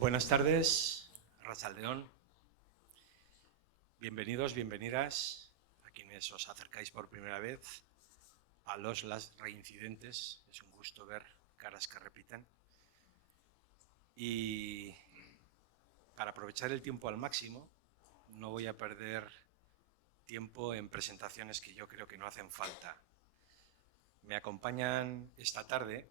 Buenas tardes, Arratsaldeon. Bienvenidos, bienvenidas a quienes os acercáis por primera vez, a las reincidentes. Es un gusto ver caras que repiten. Y para aprovechar el tiempo al máximo, no voy a perder tiempo en presentaciones que yo creo que no hacen falta. Me acompañan esta tarde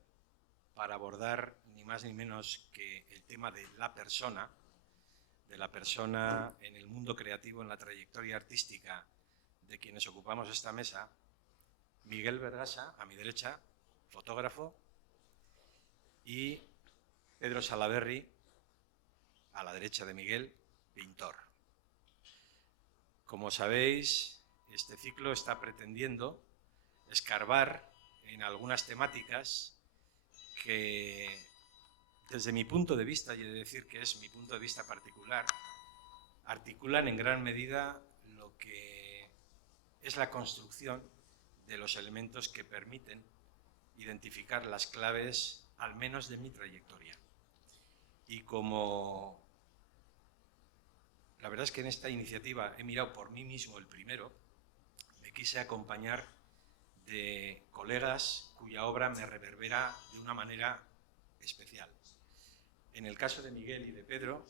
para abordar ni más ni menos que el tema de la persona en el mundo creativo, en la trayectoria artística de quienes ocupamos esta mesa. Miguel Vergasa, a mi derecha, fotógrafo, y Pedro Salaberry, a la derecha de Miguel, pintor. Como sabéis, este ciclo está pretendiendo escarbar en algunas temáticas que, desde mi punto de vista, y he de decir que es mi punto de vista particular, articulan en gran medida lo que es la construcción de los elementos que permiten identificar las claves, al menos de mi trayectoria. Y como la verdad es que en esta iniciativa he mirado por mí mismo el primero, me quise acompañar de colegas cuya obra me reverbera de una manera especial. En el caso de Miguel y de Pedro,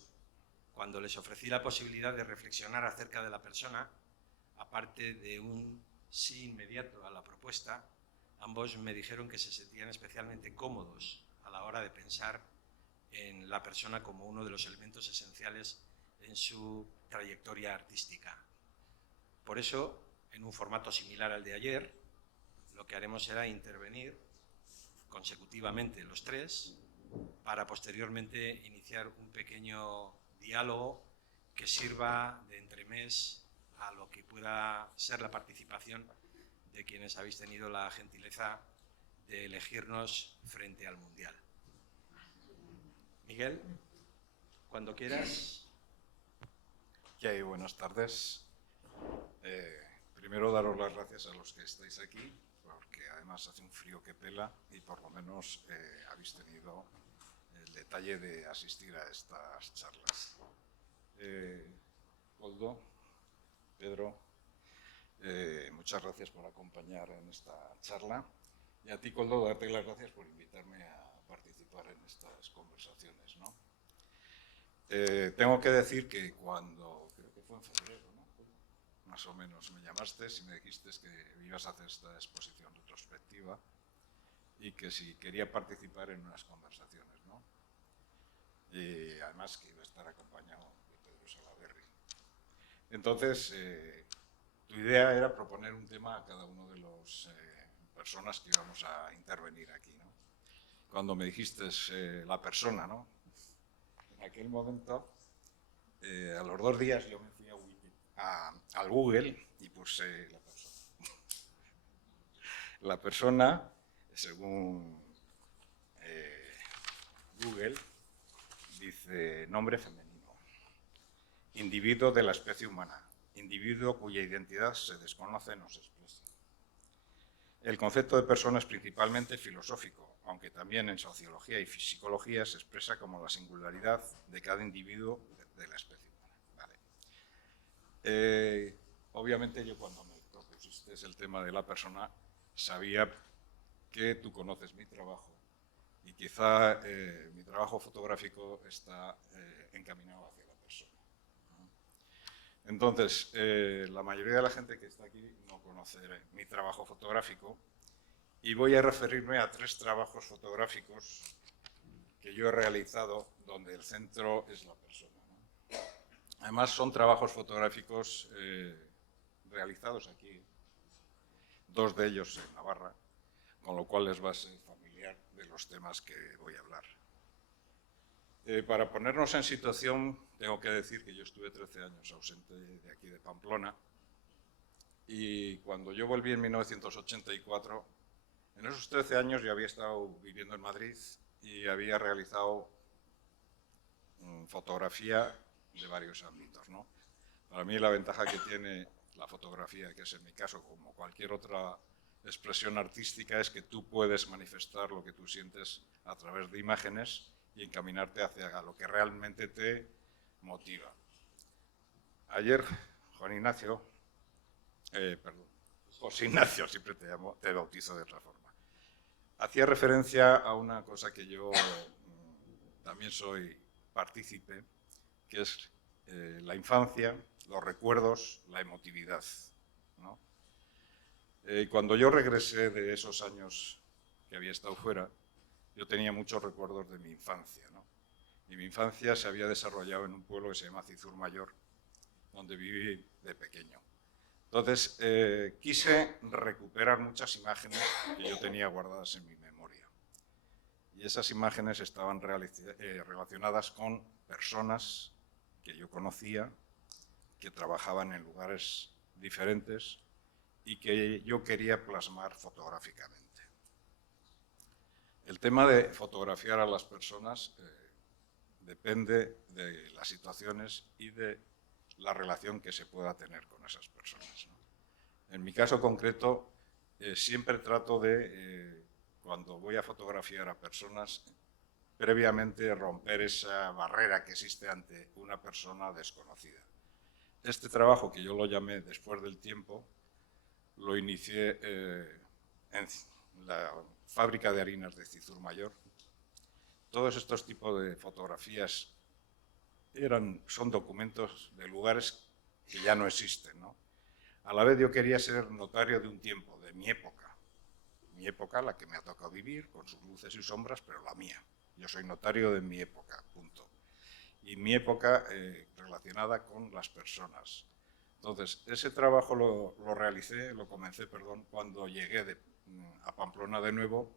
cuando les ofrecí la posibilidad de reflexionar acerca de la persona, aparte de un sí inmediato a la propuesta, ambos me dijeron que se sentían especialmente cómodos a la hora de pensar en la persona como uno de los elementos esenciales en su trayectoria artística. Por eso, en un formato similar al de ayer, lo que haremos será intervenir consecutivamente los tres para posteriormente iniciar un pequeño diálogo que sirva de entremés a lo que pueda ser la participación de quienes habéis tenido la gentileza de elegirnos frente al Mundial. Miguel, cuando quieras. ¿Qué hay? Buenas tardes. Primero daros las gracias a los que estáis aquí, porque además hace un frío que pela y por lo menos habéis tenido el detalle de asistir a estas charlas. Koldo, Pedro, muchas gracias por acompañar en esta charla. Y a ti, Koldo, darte las gracias por invitarme a participar en estas conversaciones, ¿no? Tengo que decir que cuando, creo que fue en febrero, ¿no? Más o menos, me llamaste y me dijiste que ibas a hacer esta exposición retrospectiva y que si quería participar en unas conversaciones, ¿no? Y además que iba a estar acompañado de Pedro Salaberry. Entonces, tu idea era proponer un tema a cada uno de las personas que íbamos a intervenir aquí, ¿no? Cuando me dijiste la persona, ¿no? En aquel momento, a los 2 días yo me fui al Google y puse la persona. La persona, según Google, dice nombre femenino, individuo de la especie humana, individuo cuya identidad se desconoce no se expresa. El concepto de persona es principalmente filosófico, aunque también en sociología y psicología se expresa como la singularidad de cada individuo de la especie humana. Vale. Obviamente yo cuando me propusiste el tema de la persona sabía que tú conoces mi trabajo y quizá mi trabajo fotográfico está encaminado hacia la persona. Entonces, la mayoría de la gente que está aquí no conoce mi trabajo fotográfico y voy a referirme a 3 trabajos fotográficos que yo he realizado donde el centro es la persona, ¿no? Además, son trabajos fotográficos realizados aquí, 2 de ellos en Navarra, con lo cual les va a ser familiar de los temas que voy a hablar. Para ponernos en situación, tengo que decir que yo estuve 13 años ausente de aquí de Pamplona y cuando yo volví en 1984, en esos 13 años yo había estado viviendo en Madrid y había realizado fotografía de varios ámbitos, ¿no? Para mí la ventaja que tiene la fotografía, que es en mi caso como cualquier otra expresión artística, es que tú puedes manifestar lo que tú sientes a través de imágenes y encaminarte hacia lo que realmente te motiva. Ayer, José Ignacio, siempre te bautizo de otra forma, hacía referencia a una cosa que yo también soy partícipe, que es la infancia, los recuerdos, la emotividad, ¿no? Cuando yo regresé de esos años que había estado fuera, yo tenía muchos recuerdos de mi infancia, ¿no? Y mi infancia se había desarrollado en un pueblo que se llama Cizur-Mayor, donde viví de pequeño. Entonces, quise recuperar muchas imágenes que yo tenía guardadas en mi memoria. Y esas imágenes estaban relacionadas con personas que yo conocía, que trabajaban en lugares diferentes y que yo quería plasmar fotográficamente. El tema de fotografiar a las personas depende de las situaciones y de la relación que se pueda tener con esas personas, ¿no? En mi caso concreto, siempre trato de, cuando voy a fotografiar a personas, previamente romper esa barrera que existe ante una persona desconocida. Este trabajo, que yo lo llamé Después del tiempo, lo inicié en la fábrica de harinas de Cizur-Mayor. Todos estos tipos de fotografías son documentos de lugares que ya no existen, ¿no? A la vez yo quería ser notario de un tiempo, de mi época, la que me ha tocado vivir, con sus luces y sombras, pero la mía. Yo soy notario de mi época, punto. Y mi época relacionada con las personas. Entonces, ese trabajo lo comencé, cuando llegué a Pamplona de nuevo,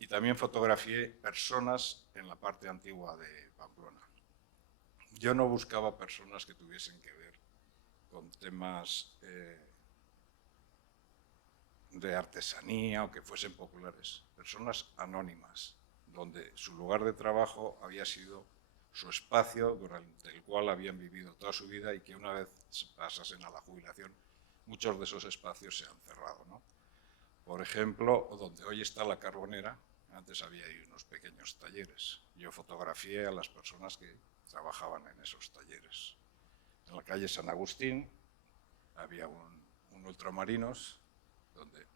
y también fotografié personas en la parte antigua de Pamplona. Yo no buscaba personas que tuviesen que ver con temas de artesanía o que fuesen populares, personas anónimas, donde su lugar de trabajo había sido su espacio durante el cual habían vivido toda su vida y que una vez pasasen a la jubilación, muchos de esos espacios se han cerrado, ¿no? Por ejemplo, donde hoy está la Carbonera, antes había ahí unos pequeños talleres. Yo fotografié a las personas que trabajaban en esos talleres. En la calle San Agustín había un ultramarinos donde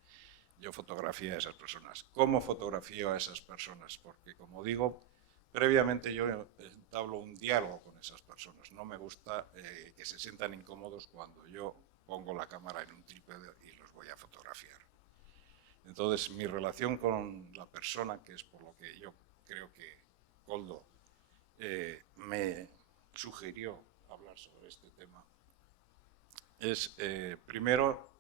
yo fotografié a esas personas. ¿Cómo fotografío a esas personas? Porque, como digo, previamente yo entablo un diálogo con esas personas. No me gusta que se sientan incómodos cuando yo pongo la cámara en un trípode y los voy a fotografiar. Entonces, mi relación con la persona, que es por lo que yo creo que Koldo me sugirió hablar sobre este tema, es primero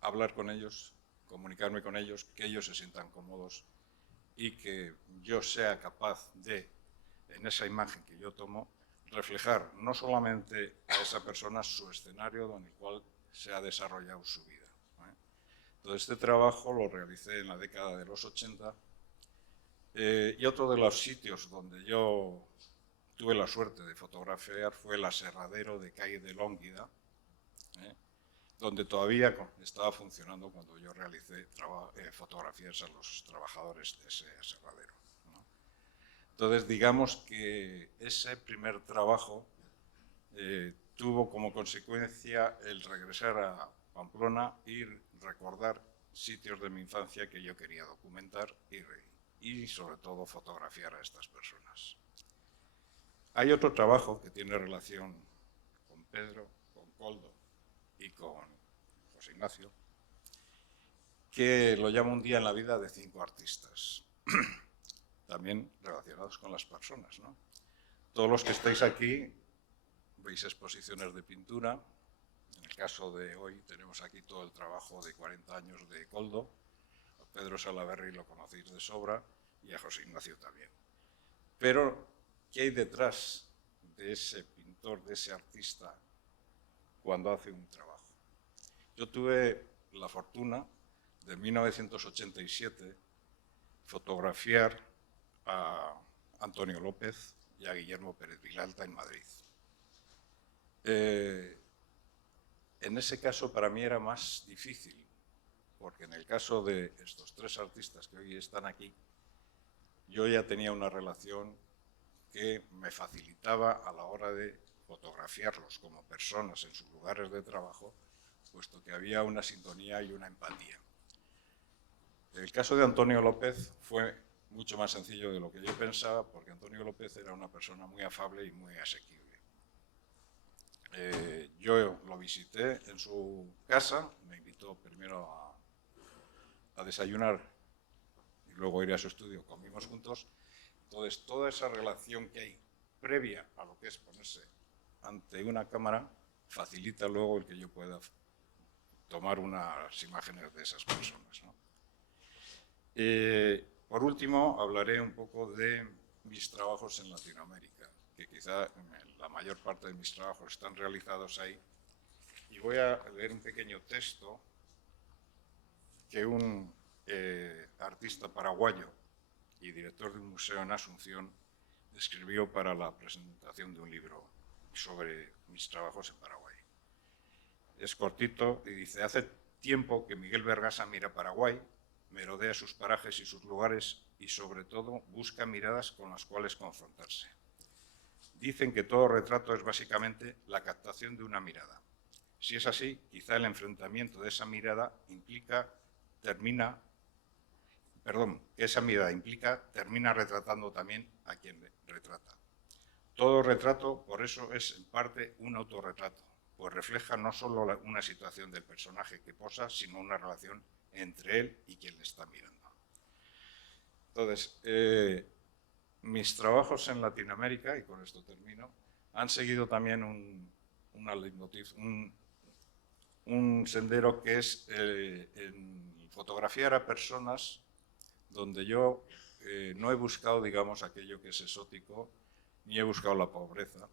hablar con ellos, comunicarme con ellos, que ellos se sientan cómodos y que yo sea capaz de, en esa imagen que yo tomo, reflejar no solamente a esa persona su escenario en el cual se ha desarrollado su vida. Entonces, este trabajo lo realicé en la década de los 80 y otro de los sitios donde yo tuve la suerte de fotografiar fue el aserradero de Calle de Lónguida, donde todavía estaba funcionando cuando yo realicé fotografías a los trabajadores de ese aserradero, ¿no? Entonces, digamos que ese primer trabajo tuvo como consecuencia el regresar a Pamplona y recordar sitios de mi infancia que yo quería documentar y sobre todo fotografiar a estas personas. Hay otro trabajo que tiene relación con Pedro, con Koldo y con José Ignacio, que lo llamo Un día en la vida de 5 artistas, también relacionados con las personas, ¿no? Todos los que estáis aquí veis exposiciones de pintura. En el caso de hoy tenemos aquí todo el trabajo de 40 años de Koldo. A Pedro Salaverry lo conocéis de sobra y a José Ignacio también. Pero, ¿qué hay detrás de ese pintor, de ese artista, cuando hace un trabajo? Yo tuve la fortuna de 1987 fotografiar a Antonio López y a Guillermo Pérez Vilalta en Madrid. En ese caso para mí era más difícil, porque en el caso de estos 3 artistas que hoy están aquí, yo ya tenía una relación que me facilitaba a la hora de fotografiarlos como personas en sus lugares de trabajo, puesto que había una sintonía y una empatía. El caso de Antonio López fue mucho más sencillo de lo que yo pensaba, porque Antonio López era una persona muy afable y muy asequible. Yo lo visité en su casa, me invitó primero a desayunar y luego ir a su estudio, comimos juntos. Entonces, toda esa relación que hay previa a lo que es ponerse ante una cámara facilita luego el que yo pueda tomar unas imágenes de esas personas, ¿no? Por último, hablaré un poco de mis trabajos en Latinoamérica, que quizá la mayor parte de mis trabajos están realizados ahí. Y voy a leer un pequeño texto que un artista paraguayo y director de un museo en Asunción escribió para la presentación de un libro sobre mis trabajos en Paraguay. Es cortito y dice: hace tiempo que Miguel Vergasa mira Paraguay, merodea sus parajes y sus lugares y sobre todo busca miradas con las cuales confrontarse. Dicen que todo retrato es básicamente la captación de una mirada. Si es así, quizá el enfrentamiento de esa mirada termina retratando también a quien retrata. Todo retrato, por eso, es en parte un autorretrato, pues refleja no solo una situación del personaje que posa, sino una relación entre él y quien le está mirando. Entonces, mis trabajos en Latinoamérica, y con esto termino, han seguido también un sendero que es en fotografiar a personas donde yo no he buscado, digamos, aquello que es exótico, ni he buscado la pobreza.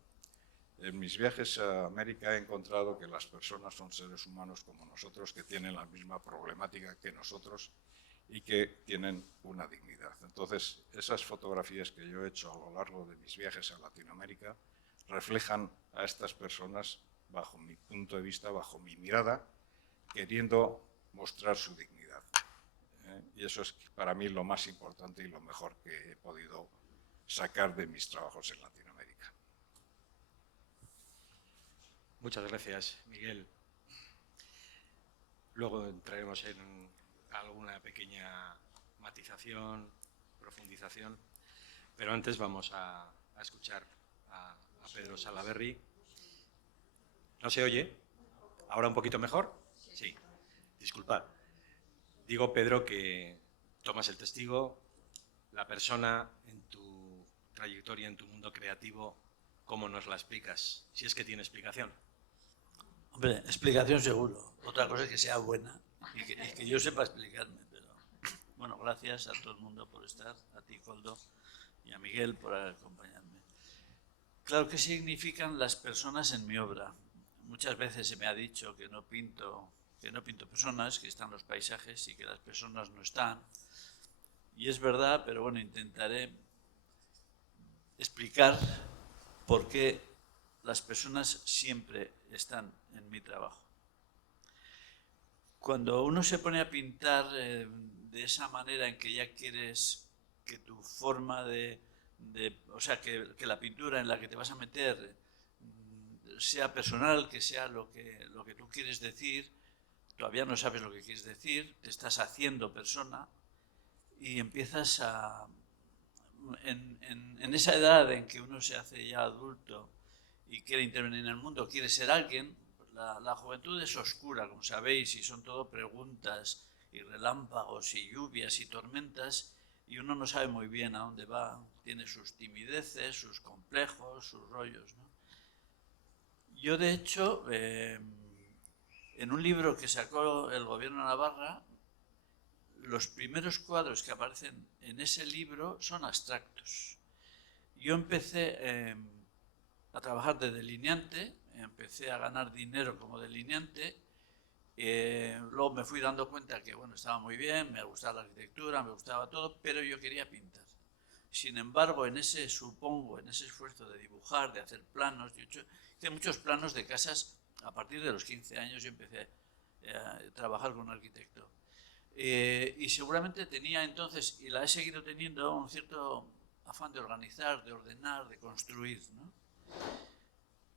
En mis viajes a América he encontrado que las personas son seres humanos como nosotros, que tienen la misma problemática que nosotros y que tienen una dignidad. Entonces, esas fotografías que yo he hecho a lo largo de mis viajes a Latinoamérica reflejan a estas personas, bajo mi punto de vista, bajo mi mirada, queriendo mostrar su dignidad. Y eso es para mí lo más importante y lo mejor que he podido sacar de mis trabajos en Latinoamérica. Muchas gracias, Miguel. Luego entraremos en alguna pequeña matización, profundización, pero antes vamos a escuchar a Pedro Salaberry. ¿No se oye? ¿Ahora un poquito mejor? Sí. Disculpad. Digo, Pedro, que tomas el testigo, la persona en tu trayectoria, en tu mundo creativo, ¿cómo nos la explicas? Si es que tiene explicación. Hombre, explicación seguro. Otra cosa es que sea buena y que yo sepa explicarme. Pero bueno, gracias a todo el mundo por estar, a ti, Koldo, y a Miguel por acompañarme. Claro, ¿qué significan las personas en mi obra? Muchas veces se me ha dicho que no pinto personas, que están los paisajes y que las personas no están. Y es verdad, pero bueno, intentaré explicar por qué las personas siempre están en mi trabajo. Cuando uno se pone a pintar de esa manera en que ya quieres que tu forma o sea, que la pintura en la que te vas a meter sea personal, que sea lo que tú quieres decir, todavía no sabes lo que quieres decir, te estás haciendo persona y empiezas en esa edad en que uno se hace ya adulto y quiere intervenir en el mundo, quiere ser alguien. La juventud es oscura, como sabéis, y son todo preguntas y relámpagos y lluvias y tormentas, y uno no sabe muy bien a dónde va, tiene sus timideces, sus complejos, sus rollos, ¿no? Yo, de hecho, en un libro que sacó el gobierno de Navarra, los primeros cuadros que aparecen en ese libro son abstractos. Yo empecé a trabajar de delineante, empecé a ganar dinero como delineante, luego me fui dando cuenta que bueno, estaba muy bien, me gustaba la arquitectura, me gustaba todo, pero yo quería pintar. Sin embargo, en ese esfuerzo de dibujar, de hacer planos, hice muchos planos de casas. A partir de los 15 años yo empecé a trabajar con un arquitecto. Y seguramente tenía entonces, y la he seguido teniendo, un cierto afán de organizar, de ordenar, de construir, ¿no?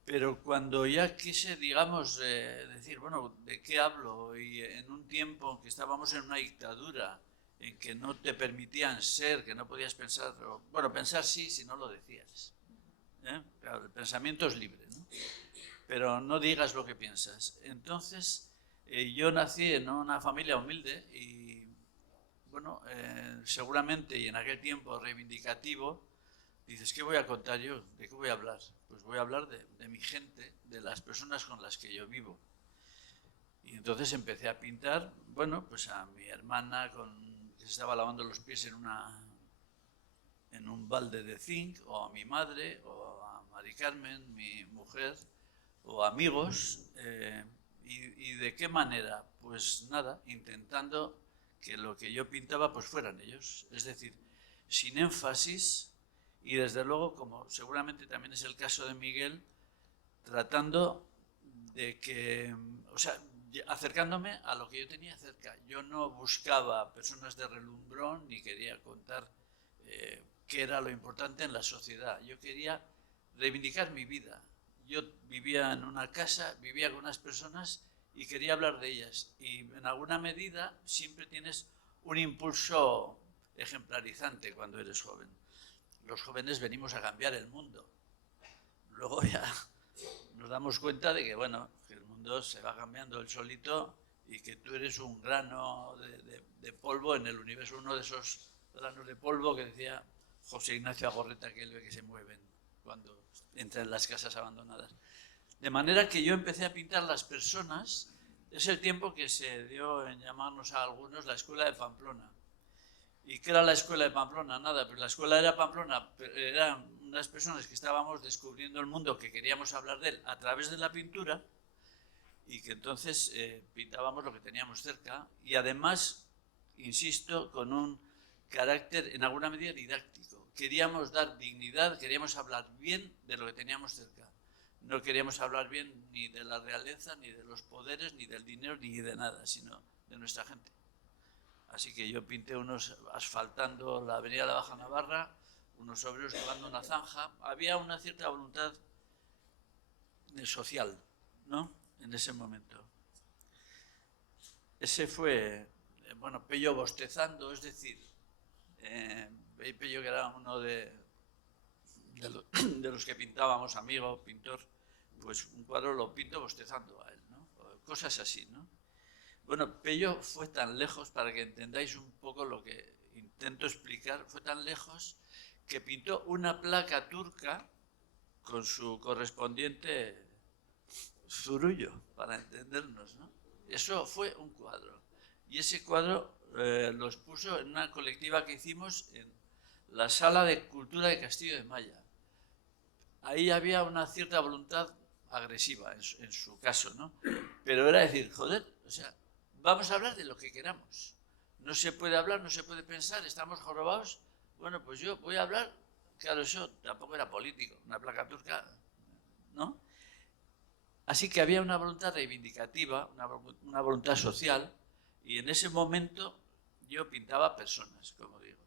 Pero cuando ya quise, digamos, decir, bueno, ¿de qué hablo? Y en un tiempo en que estábamos en una dictadura, en que no te permitían ser, que no podías pensar, bueno, pensar sí, si no lo decías. Claro, el pensamiento es libre, ¿no? Pero no digas lo que piensas. Entonces, yo nací en una familia humilde y, bueno, seguramente, y en aquel tiempo reivindicativo, dices, ¿qué voy a contar yo? ¿De qué voy a hablar? Pues voy a hablar de mi gente, de las personas con las que yo vivo. Y entonces empecé a pintar, bueno, pues a mi hermana que se estaba lavando los pies en un balde de zinc, o a mi madre, o a Mari Carmen, mi mujer, o amigos. ¿Y de qué manera? Pues nada, intentando que lo que yo pintaba pues fueran ellos. Es decir, sin énfasis y desde luego, como seguramente también es el caso de Miguel, tratando de que, o sea, acercándome a lo que yo tenía cerca. Yo no buscaba personas de relumbrón ni quería contar qué era lo importante en la sociedad. Yo quería reivindicar mi vida. Yo vivía en una casa, vivía con unas personas y quería hablar de ellas. Y en alguna medida siempre tienes un impulso ejemplarizante cuando eres joven. Los jóvenes venimos a cambiar el mundo. Luego ya nos damos cuenta de que, bueno, que el mundo se va cambiando él solito y que tú eres un grano de polvo en el universo, uno de esos granos de polvo que decía José Ignacio Agorreta, que él ve que se mueven cuando entra en las casas abandonadas. De manera que yo empecé a pintar las personas. Es el tiempo que se dio en llamarnos a algunos la Escuela de Pamplona. ¿Y qué era la Escuela de Pamplona? Nada, pero la Escuela de Pamplona eran unas personas que estábamos descubriendo el mundo, que queríamos hablar de él a través de la pintura y que entonces pintábamos lo que teníamos cerca y además, insisto, con un carácter en alguna medida didáctico. Queríamos dar dignidad, queríamos hablar bien de lo que teníamos cerca. No queríamos hablar bien ni de la realeza, ni de los poderes, ni del dinero, ni de nada, sino de nuestra gente. Así que yo pinté unos asfaltando la avenida de la Baja Navarra, unos obreros cavando una zanja. Había una cierta voluntad social, ¿no? En ese momento. Ese fue, bueno, Pello bostezando, es decir, Pello que era uno de los que pintábamos, amigo, pintor, pues un cuadro lo pinto bostezando a él, ¿no? Cosas así, ¿no? Bueno, Pello fue tan lejos, para que entendáis un poco lo que intento explicar, fue tan lejos que pintó una placa turca con su correspondiente zurullo, para entendernos, ¿no? Eso fue un cuadro. Y ese cuadro lo expuso en una colectiva que hicimos en la Sala de Cultura de Castillo de Maya. Ahí había una cierta voluntad agresiva en su caso, ¿no? Pero era decir, joder, o sea, vamos a hablar de lo que queramos. No se puede hablar, no se puede pensar, estamos jorobados. Bueno, pues yo voy a hablar, claro, eso tampoco era político, una placa turca, ¿no? Así que había una voluntad reivindicativa, una voluntad social, y en ese momento yo pintaba personas, como digo.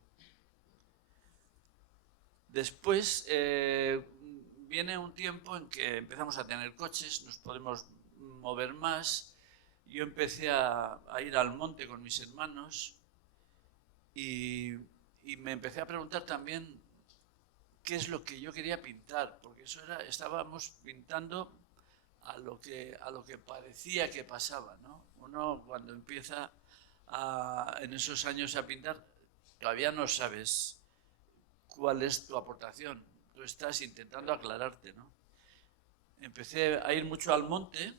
Después viene un tiempo en que empezamos a tener coches, nos podemos mover más. Yo empecé a ir al monte con mis hermanos y me empecé a preguntar también qué es lo que yo quería pintar, porque eso era, estábamos pintando a lo que parecía que pasaba, ¿no? Uno cuando empieza en esos años a pintar, todavía no sabes cuál es tu aportación, tú estás intentando aclararte, ¿no? Empecé a ir mucho al monte,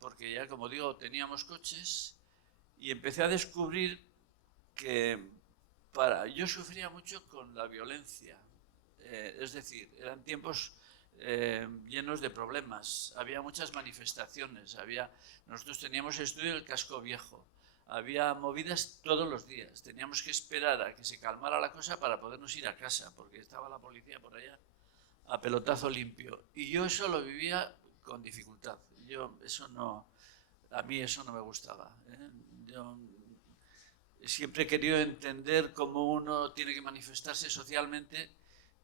porque ya, como digo, teníamos coches, y empecé a descubrir que yo sufría mucho con la violencia. Es decir, eran tiempos llenos de problemas, había muchas manifestaciones, nosotros teníamos estudio del Casco Viejo, había movidas todos los días, teníamos que esperar a que se calmara la cosa para podernos ir a casa, porque estaba la policía por allá a pelotazo limpio. Y yo eso lo vivía con dificultad. A mí eso no me gustaba. siempre he querido entender cómo uno tiene que manifestarse socialmente,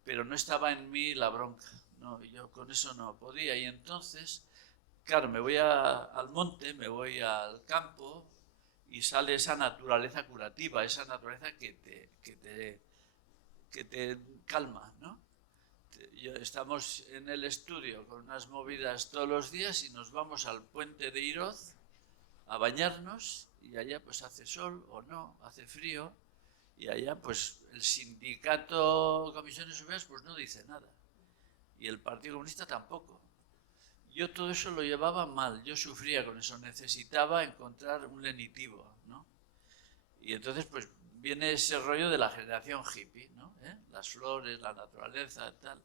pero no estaba en mí la bronca, ¿no? Yo con eso no podía. Y entonces, claro, me voy al monte, me voy al campo y sale esa naturaleza curativa, esa naturaleza que te calma, ¿no? Estamos en el estudio con unas movidas todos los días y nos vamos al puente de Iroz a bañarnos y allá pues hace sol o no, hace frío y allá pues el sindicato Comisiones Obreras pues no dice nada y el Partido Comunista tampoco. Yo todo eso lo llevaba mal, yo sufría con eso, necesitaba encontrar un lenitivo, ¿no? Y entonces pues viene ese rollo de la generación hippie, ¿no? Las flores, la naturaleza, tal.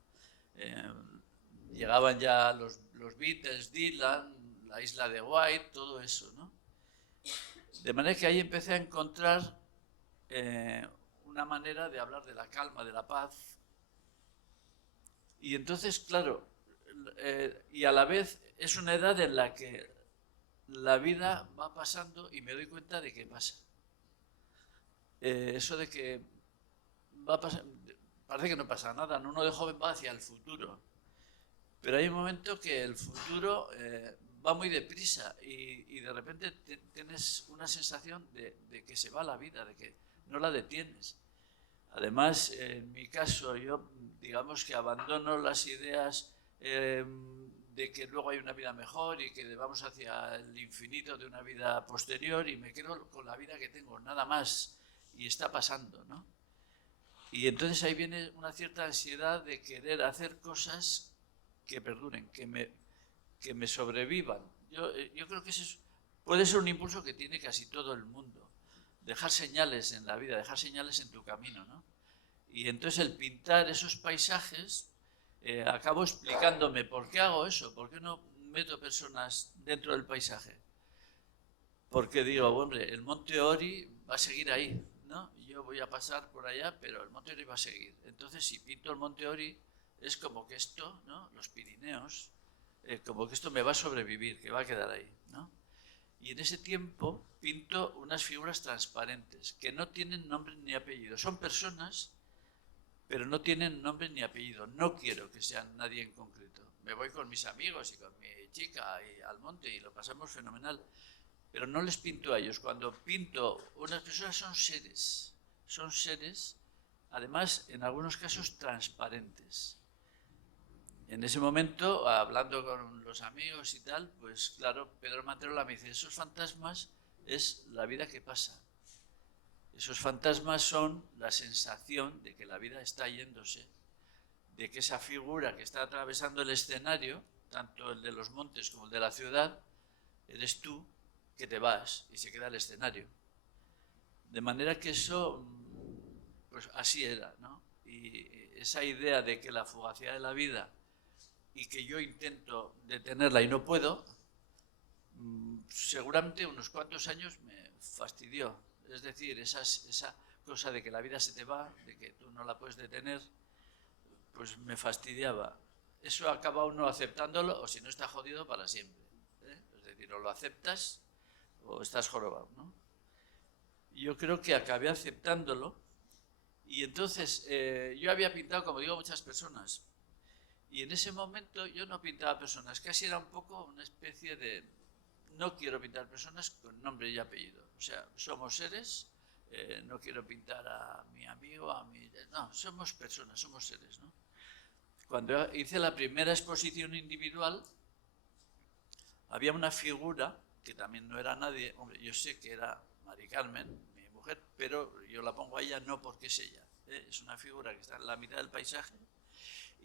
Llegaban ya los Beatles, Dylan, la isla de White, todo eso, ¿no? De manera que ahí empecé a encontrar una manera de hablar de la calma, de la paz. Y entonces, claro, y a la vez es una edad en la que la vida va pasando y me doy cuenta de que pasa. Eso de que va a pasar, parece que no pasa nada, ¿no? Uno de joven va hacia el futuro, pero hay un momento que el futuro va muy deprisa y de repente tienes una sensación de que se va la vida, de que no la detienes. Además, en mi caso, yo digamos que abandono las ideas de que luego hay una vida mejor y que vamos hacia el infinito de una vida posterior y me quedo con la vida que tengo, nada más, y está pasando, ¿no? Y entonces ahí viene una cierta ansiedad de querer hacer cosas que perduren, que me sobrevivan. Yo creo que ese puede ser un impulso que tiene casi todo el mundo. Dejar señales en la vida, dejar señales en tu camino, ¿no? Y entonces el pintar esos paisajes, acabo explicándome por qué hago eso, por qué no meto personas dentro del paisaje. Porque digo, hombre, el Monte Ori va a seguir ahí, ¿no? Yo voy a pasar por allá, pero el Monte Ori va a seguir. Entonces, si pinto el Monte Ori, es como que esto, ¿no? Los Pirineos, como que esto me va a sobrevivir, que va a quedar ahí, ¿no? Y en ese tiempo pinto unas figuras transparentes, que no tienen nombre ni apellido. Son personas, pero no tienen nombre ni apellido. No quiero que sean nadie en concreto. Me voy con mis amigos y con mi chica y al monte y lo pasamos fenomenal. Pero no les pinto a ellos. Cuando pinto unas personas son seres, además en algunos casos transparentes. En ese momento, hablando con los amigos y tal, pues claro, Pedro Manterola me dice, esos fantasmas es la vida que pasa. Esos fantasmas son la sensación de que la vida está yéndose, de que esa figura que está atravesando el escenario, tanto el de los montes como el de la ciudad, eres tú, que te vas y se queda el escenario. De manera que eso, pues así era, ¿no? Y esa idea de que la fugacidad de la vida y que yo intento detenerla y no puedo, seguramente unos cuantos años me fastidió. Es decir, esa cosa de que la vida se te va, de que tú no la puedes detener, pues me fastidiaba. Eso acaba uno aceptándolo o si no está jodido para siempre. Es decir, o lo aceptas o estás jorobado, ¿no? Yo creo que acabé aceptándolo y entonces yo había pintado, como digo, muchas personas y en ese momento yo no pintaba personas, casi era un poco una especie de no quiero pintar personas con nombre y apellido, o sea, somos seres, no quiero pintar a mi amigo, no, somos personas, somos seres, ¿no? Cuando hice la primera exposición individual había una figura que también no era nadie, hombre, yo sé que era Mari Carmen, mi mujer, pero yo la pongo a ella no porque es ella, es una figura que está en la mitad del paisaje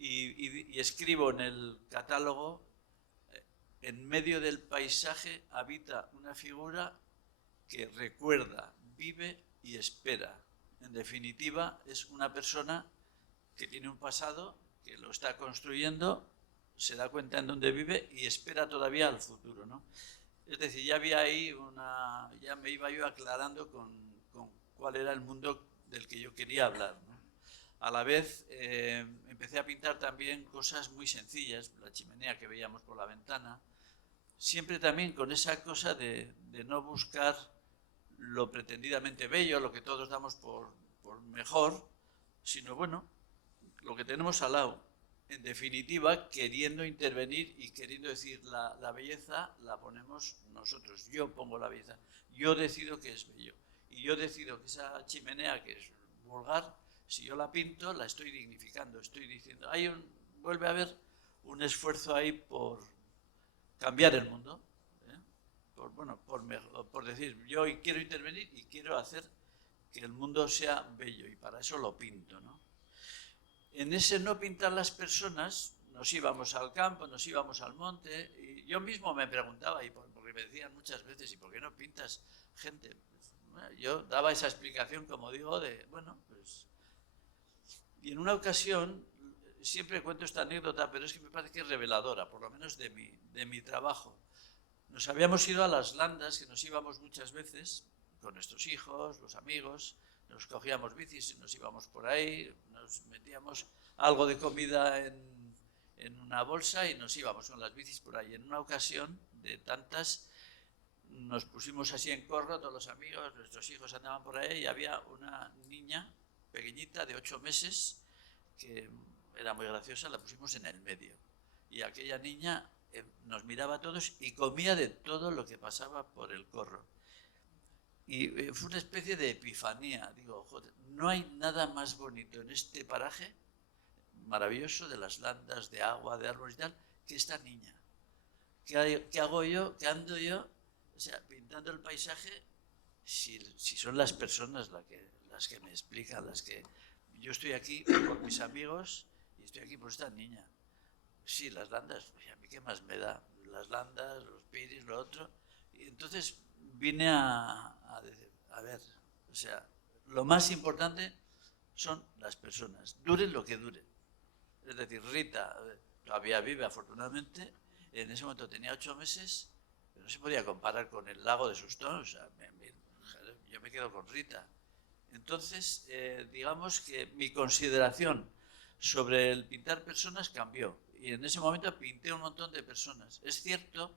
y escribo en el catálogo, en medio del paisaje habita una figura que recuerda, vive y espera. En definitiva, es una persona que tiene un pasado, que lo está construyendo, se da cuenta en dónde vive y espera todavía al futuro, ¿no? Es decir, ya había ahí ya me iba yo aclarando con cuál era el mundo del que yo quería hablar, ¿no? A la vez empecé a pintar también cosas muy sencillas, la chimenea que veíamos por la ventana, siempre también con esa cosa de no buscar lo pretendidamente bello, lo que todos damos por mejor, sino bueno, lo que tenemos al lado. En definitiva, queriendo intervenir y queriendo decir la belleza la ponemos nosotros. Yo pongo la belleza. Yo decido que es bello. Y yo decido que esa chimenea que es vulgar, si yo la pinto, la estoy dignificando. Estoy diciendo, vuelve a haber un esfuerzo ahí por cambiar el mundo. Por decir, yo quiero intervenir y quiero hacer que el mundo sea bello. Y para eso lo pinto, ¿no? En ese no pintar las personas, nos íbamos al campo, nos íbamos al monte, y yo mismo me preguntaba, porque me decían muchas veces, ¿y por qué no pintas gente? Bueno, yo daba esa explicación, como digo, pues... Y en una ocasión, siempre cuento esta anécdota, pero es que me parece que es reveladora, por lo menos de mi trabajo. Nos habíamos ido a las landas, que nos íbamos muchas veces, con nuestros hijos, los amigos, nos cogíamos bicis y nos íbamos por ahí, nos metíamos algo de comida en una bolsa y nos íbamos con las bicis por ahí. En una ocasión de tantas, nos pusimos así en corro, todos los amigos, nuestros hijos andaban por ahí y había una niña pequeñita de 8 meses que era muy graciosa, la pusimos en el medio. Y aquella niña nos miraba a todos y comía de todo lo que pasaba por el corro. Y fue una especie de epifanía. Digo, joder, no hay nada más bonito en este paraje maravilloso de las landas, de agua, de árboles y tal, que esta niña. ¿Qué hago yo? ¿Qué ando yo? O sea, pintando el paisaje, si son las personas las que me explican, las que... Yo estoy aquí por mis amigos y estoy aquí por esta niña. Sí, las landas, pues a mí qué más me da. Las landas, los piris, lo otro. Y entonces vine a ver, o sea, lo más importante son las personas, duren lo que duren. Es decir, Rita todavía vive, afortunadamente, en ese momento tenía 8 meses, pero no se podía comparar con el lago de Sustón, o sea, yo me quedo con Rita. Entonces, digamos que mi consideración sobre el pintar personas cambió, y en ese momento pinté un montón de personas. Es cierto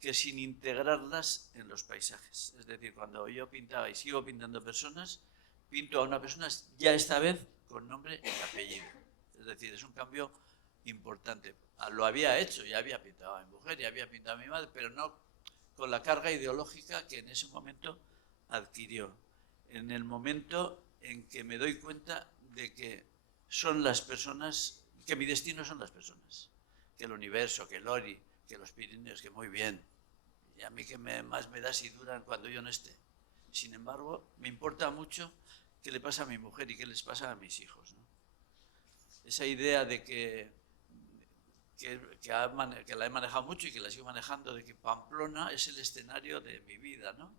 que sin integrarlas en los paisajes. Es decir, cuando yo pintaba y sigo pintando personas, pinto a una persona ya esta vez con nombre y apellido. Es decir, es un cambio importante. Lo había hecho, ya había pintado a mi mujer, ya había pintado a mi madre, pero no con la carga ideológica que en ese momento adquirió. En el momento en que me doy cuenta de que son las personas, que mi destino son las personas, que el universo, que el Ori, que los Pirineos, que muy bien. Y a mí que más me da si duran cuando yo no esté. Sin embargo, me importa mucho qué le pasa a mi mujer y qué les pasa a mis hijos, ¿no? Esa idea de que la he manejado mucho y que la sigo manejando, de que Pamplona es el escenario de mi vida, ¿no?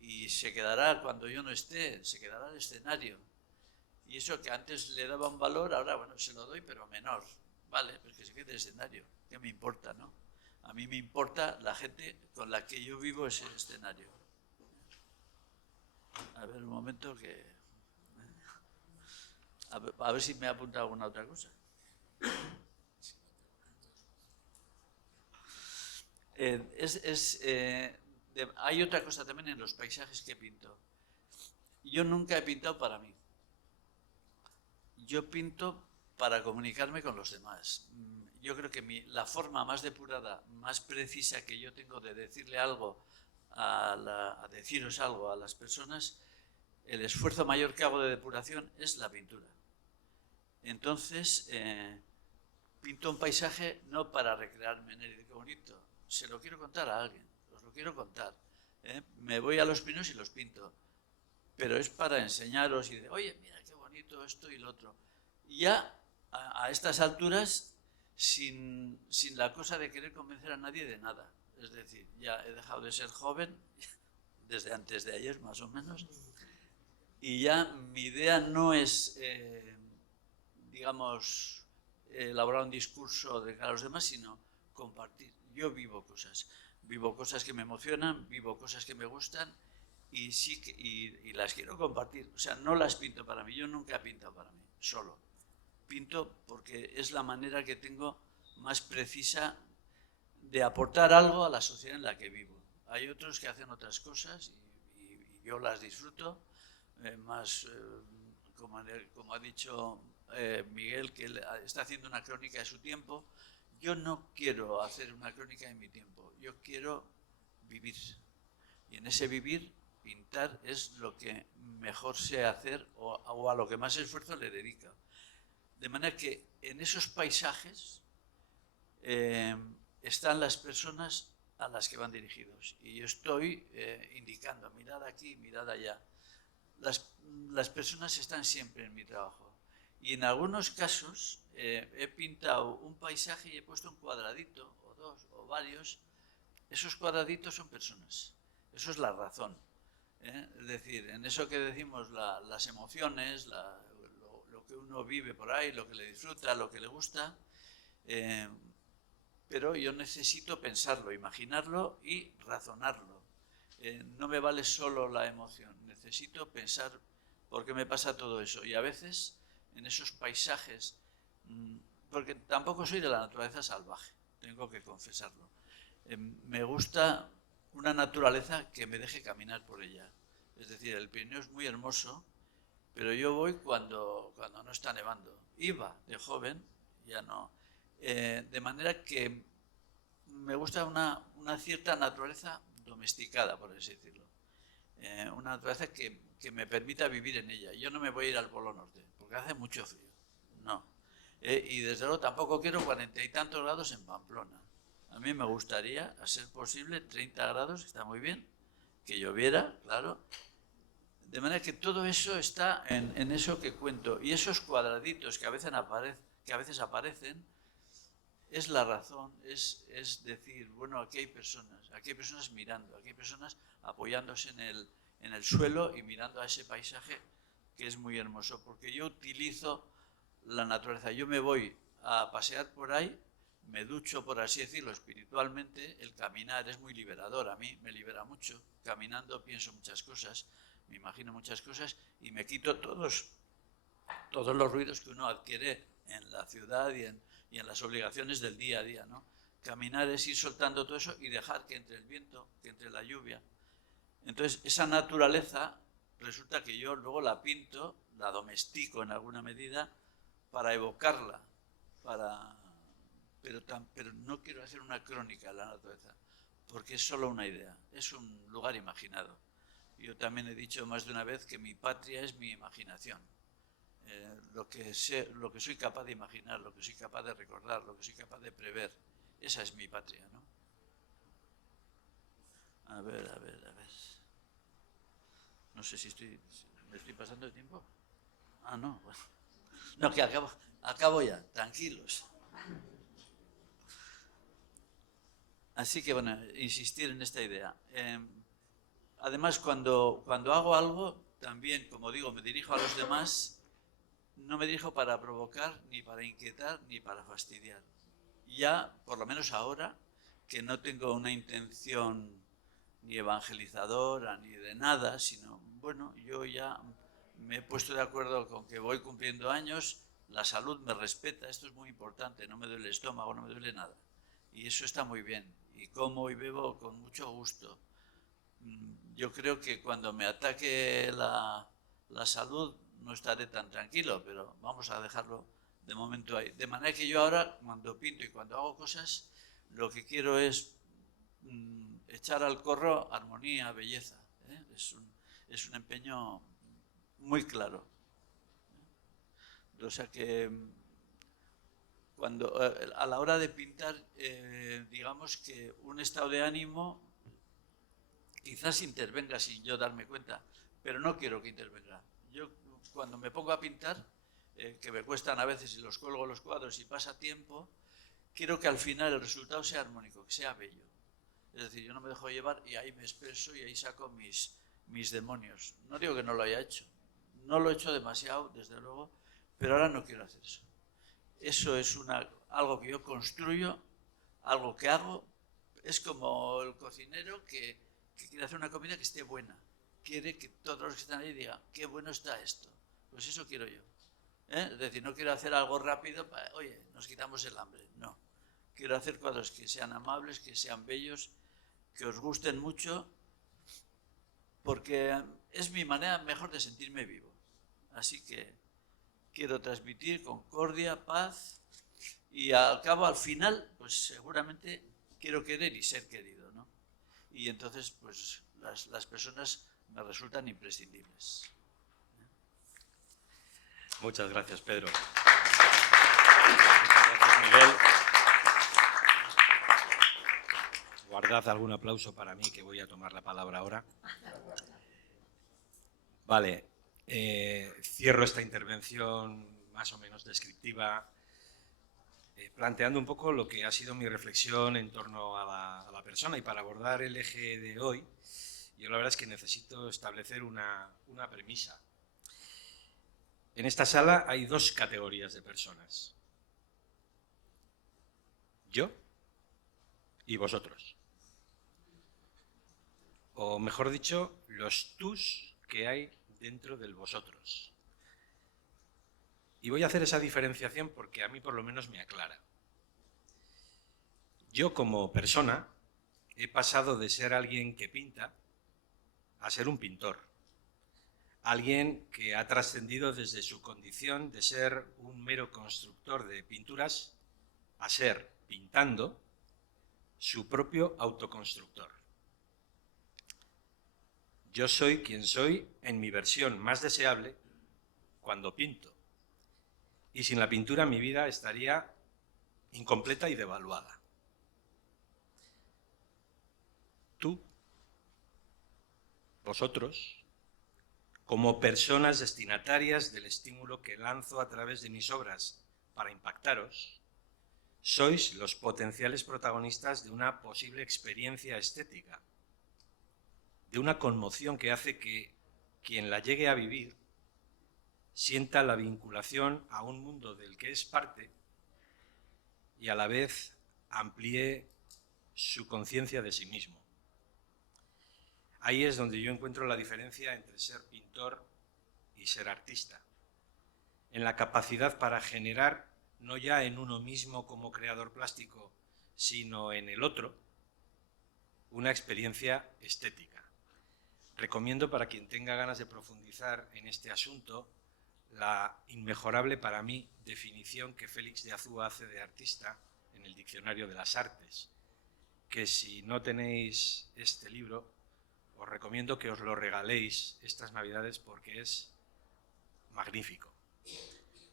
Y se quedará, cuando yo no esté, se quedará el escenario. Y eso que antes le daba un valor, ahora, bueno, se lo doy, pero menor. Vale, pues que se quede el escenario. ¿Qué me importa, no? A mí me importa la gente con la que yo vivo ese escenario. A ver, un momento que... A ver si me ha apuntado alguna otra cosa. Hay otra cosa también en los paisajes que pinto. Yo nunca he pintado para mí. Yo pinto para comunicarme con los demás. Yo creo que la forma más depurada, más precisa que yo tengo de decirle algo, a deciros algo a las personas, el esfuerzo mayor que hago de depuración es la pintura. Entonces, pinto un paisaje no para recrearme en él, qué bonito, se lo quiero contar a alguien, os lo quiero contar. Me voy a los pinos y los pinto, pero es para enseñaros y de, oye, mira qué bonito esto y lo otro. Y ya a estas alturas, sin la cosa de querer convencer a nadie de nada. Es decir, ya he dejado de ser joven, desde antes de ayer más o menos, y ya mi idea no es, digamos, elaborar un discurso de cara a los demás, sino compartir. Yo vivo cosas que me emocionan, vivo cosas que me gustan y las quiero compartir. O sea, no las pinto para mí, yo nunca he pintado para mí, solo. Pinto porque es la manera que tengo más precisa de aportar algo a la sociedad en la que vivo. Hay otros que hacen otras cosas yo las disfruto, como ha dicho Miguel, que él está haciendo una crónica de su tiempo. Yo no quiero hacer una crónica de mi tiempo, yo quiero vivir. Y en ese vivir, pintar es lo que mejor sé hacer o a lo que más esfuerzo le dedico. De manera que en esos paisajes están las personas a las que van dirigidos. Y yo estoy indicando, mirad aquí, mirad allá. Las personas están siempre en mi trabajo. Y en algunos casos he pintado un paisaje y he puesto un cuadradito, o dos, o varios. Esos cuadraditos son personas. Eso es la razón. Es decir, en eso que decimos las emociones, lo que uno vive por ahí, lo que le disfruta, lo que le gusta, pero yo necesito pensarlo, imaginarlo y razonarlo. No me vale solo la emoción, necesito pensar por qué me pasa todo eso. Y a veces en esos paisajes, porque tampoco soy de la naturaleza salvaje, tengo que confesarlo. Me gusta una naturaleza que me deje caminar por ella. Es decir, el Pirineo es muy hermoso, pero yo voy cuando no está nevando. Iba de joven, ya no. De manera que me gusta una cierta naturaleza domesticada, por así decirlo. Una naturaleza que me permita vivir en ella. Yo no me voy a ir al Polo Norte, porque hace mucho frío. No. Y desde luego tampoco quiero 40 y tantos grados en Pamplona. A mí me gustaría, a ser posible, 30 grados, que está muy bien, que lloviera, claro. De manera que todo eso está en eso que cuento. Y esos cuadraditos que a veces aparecen, es la razón, es decir, bueno, aquí hay personas mirando, aquí hay personas apoyándose en el suelo y mirando a ese paisaje que es muy hermoso, porque yo utilizo la naturaleza. Yo me voy a pasear por ahí, me ducho, por así decirlo, espiritualmente. El caminar es muy liberador, a mí me libera mucho. Caminando pienso muchas cosas, me imagino muchas cosas y me quito todos los ruidos que uno adquiere en la ciudad y en las obligaciones del día a día, ¿no? Caminar es ir soltando todo eso y dejar que entre el viento, que entre la lluvia. Entonces, esa naturaleza resulta que yo luego la pinto, la domestico en alguna medida para evocarla, pero no quiero hacer una crónica de la naturaleza, porque es solo una idea, es un lugar imaginado. Yo también he dicho más de una vez que mi patria es mi imaginación. Lo que soy capaz de imaginar, lo que soy capaz de recordar, lo que soy capaz de prever, esa es mi patria, ¿no? A ver. No sé si me estoy pasando de tiempo. Ah, no. Bueno. No, que acabo ya, tranquilos. Así que, bueno, insistir en esta idea. Además, cuando hago algo, también, como digo, me dirijo a los demás. No me dirijo para provocar, ni para inquietar, ni para fastidiar. Ya, por lo menos ahora, que no tengo una intención ni evangelizadora, ni de nada, sino, bueno, yo ya me he puesto de acuerdo con que voy cumpliendo años, la salud me respeta, esto es muy importante, no me duele el estómago, no me duele nada. Y eso está muy bien. Y como y bebo con mucho gusto. Yo creo que cuando me ataque la salud, no estaré tan tranquilo, pero vamos a dejarlo de momento ahí. De manera que yo ahora, cuando pinto y cuando hago cosas, lo que quiero es echar al corro armonía, belleza. Es un empeño muy claro. O sea que a la hora de pintar, digamos que un estado de ánimo quizás intervenga sin yo darme cuenta, pero no quiero que intervenga. Yo cuando me pongo a pintar, que me cuestan a veces y los cuelgo los cuadros y pasa tiempo, quiero que al final el resultado sea armónico, que sea bello. Es decir, yo no me dejo llevar y ahí me expreso y ahí saco mis demonios. No digo que no lo haya hecho, no lo he hecho demasiado, desde luego, pero ahora no quiero hacer eso. Eso es algo que yo construyo, algo que hago. Es como el cocinero que quiere hacer una comida que esté buena. Quiere que todos los que están ahí digan, qué bueno está esto. Pues eso quiero yo. Es decir, no quiero hacer algo rápido para, oye, nos quitamos el hambre. No. Quiero hacer cuadros que sean amables, que sean bellos, que os gusten mucho porque es mi manera mejor de sentirme vivo. Así que quiero transmitir concordia, paz y al cabo, al final, pues seguramente quiero querer y ser querido, ¿no? Y entonces, pues las personas me resultan imprescindibles. Muchas gracias, Pedro. Muchas gracias, Miguel. Guardad algún aplauso para mí, que voy a tomar la palabra ahora. Vale, cierro esta intervención más o menos descriptiva, planteando un poco lo que ha sido mi reflexión en torno a la persona. Y para abordar el eje de hoy, yo la verdad es que necesito establecer una premisa. En esta sala hay dos categorías de personas: yo y vosotros. O mejor dicho, los tus que hay dentro del vosotros. Y voy a hacer esa diferenciación porque a mí por lo menos me aclara. Yo como persona he pasado de ser alguien que pinta a ser un pintor. Alguien que ha trascendido desde su condición de ser un mero constructor de pinturas a ser, pintando, su propio autoconstructor. Yo soy quien soy en mi versión más deseable cuando pinto. Y sin la pintura mi vida estaría incompleta y devaluada. Tú, vosotros, como personas destinatarias del estímulo que lanzo a través de mis obras para impactaros, sois los potenciales protagonistas de una posible experiencia estética, de una conmoción que hace que quien la llegue a vivir sienta la vinculación a un mundo del que es parte y a la vez amplíe su conciencia de sí mismo. Ahí es donde yo encuentro la diferencia entre ser pintor y ser artista, en la capacidad para generar, no ya en uno mismo como creador plástico, sino en el otro, una experiencia estética. Recomiendo, para quien tenga ganas de profundizar en este asunto, la inmejorable para mí definición que Félix de Azúa hace de artista en el Diccionario de las Artes, que si no tenéis este libro, os recomiendo que os lo regaléis estas Navidades porque es magnífico.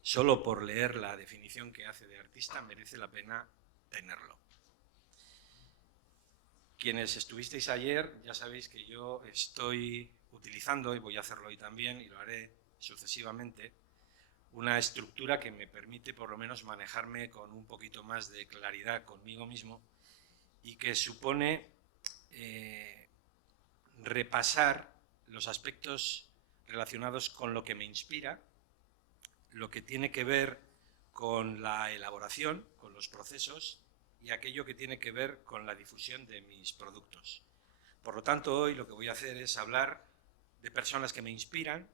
Solo por leer la definición que hace de artista merece la pena tenerlo. Quienes estuvisteis ayer ya sabéis que yo estoy utilizando, y voy a hacerlo hoy también, y lo haré sucesivamente, una estructura que me permite por lo menos manejarme con un poquito más de claridad conmigo mismo y que supone repasar los aspectos relacionados con lo que me inspira, lo que tiene que ver con la elaboración, con los procesos, y aquello que tiene que ver con la difusión de mis productos. Por lo tanto, hoy lo que voy a hacer es hablar de personas que me inspiran,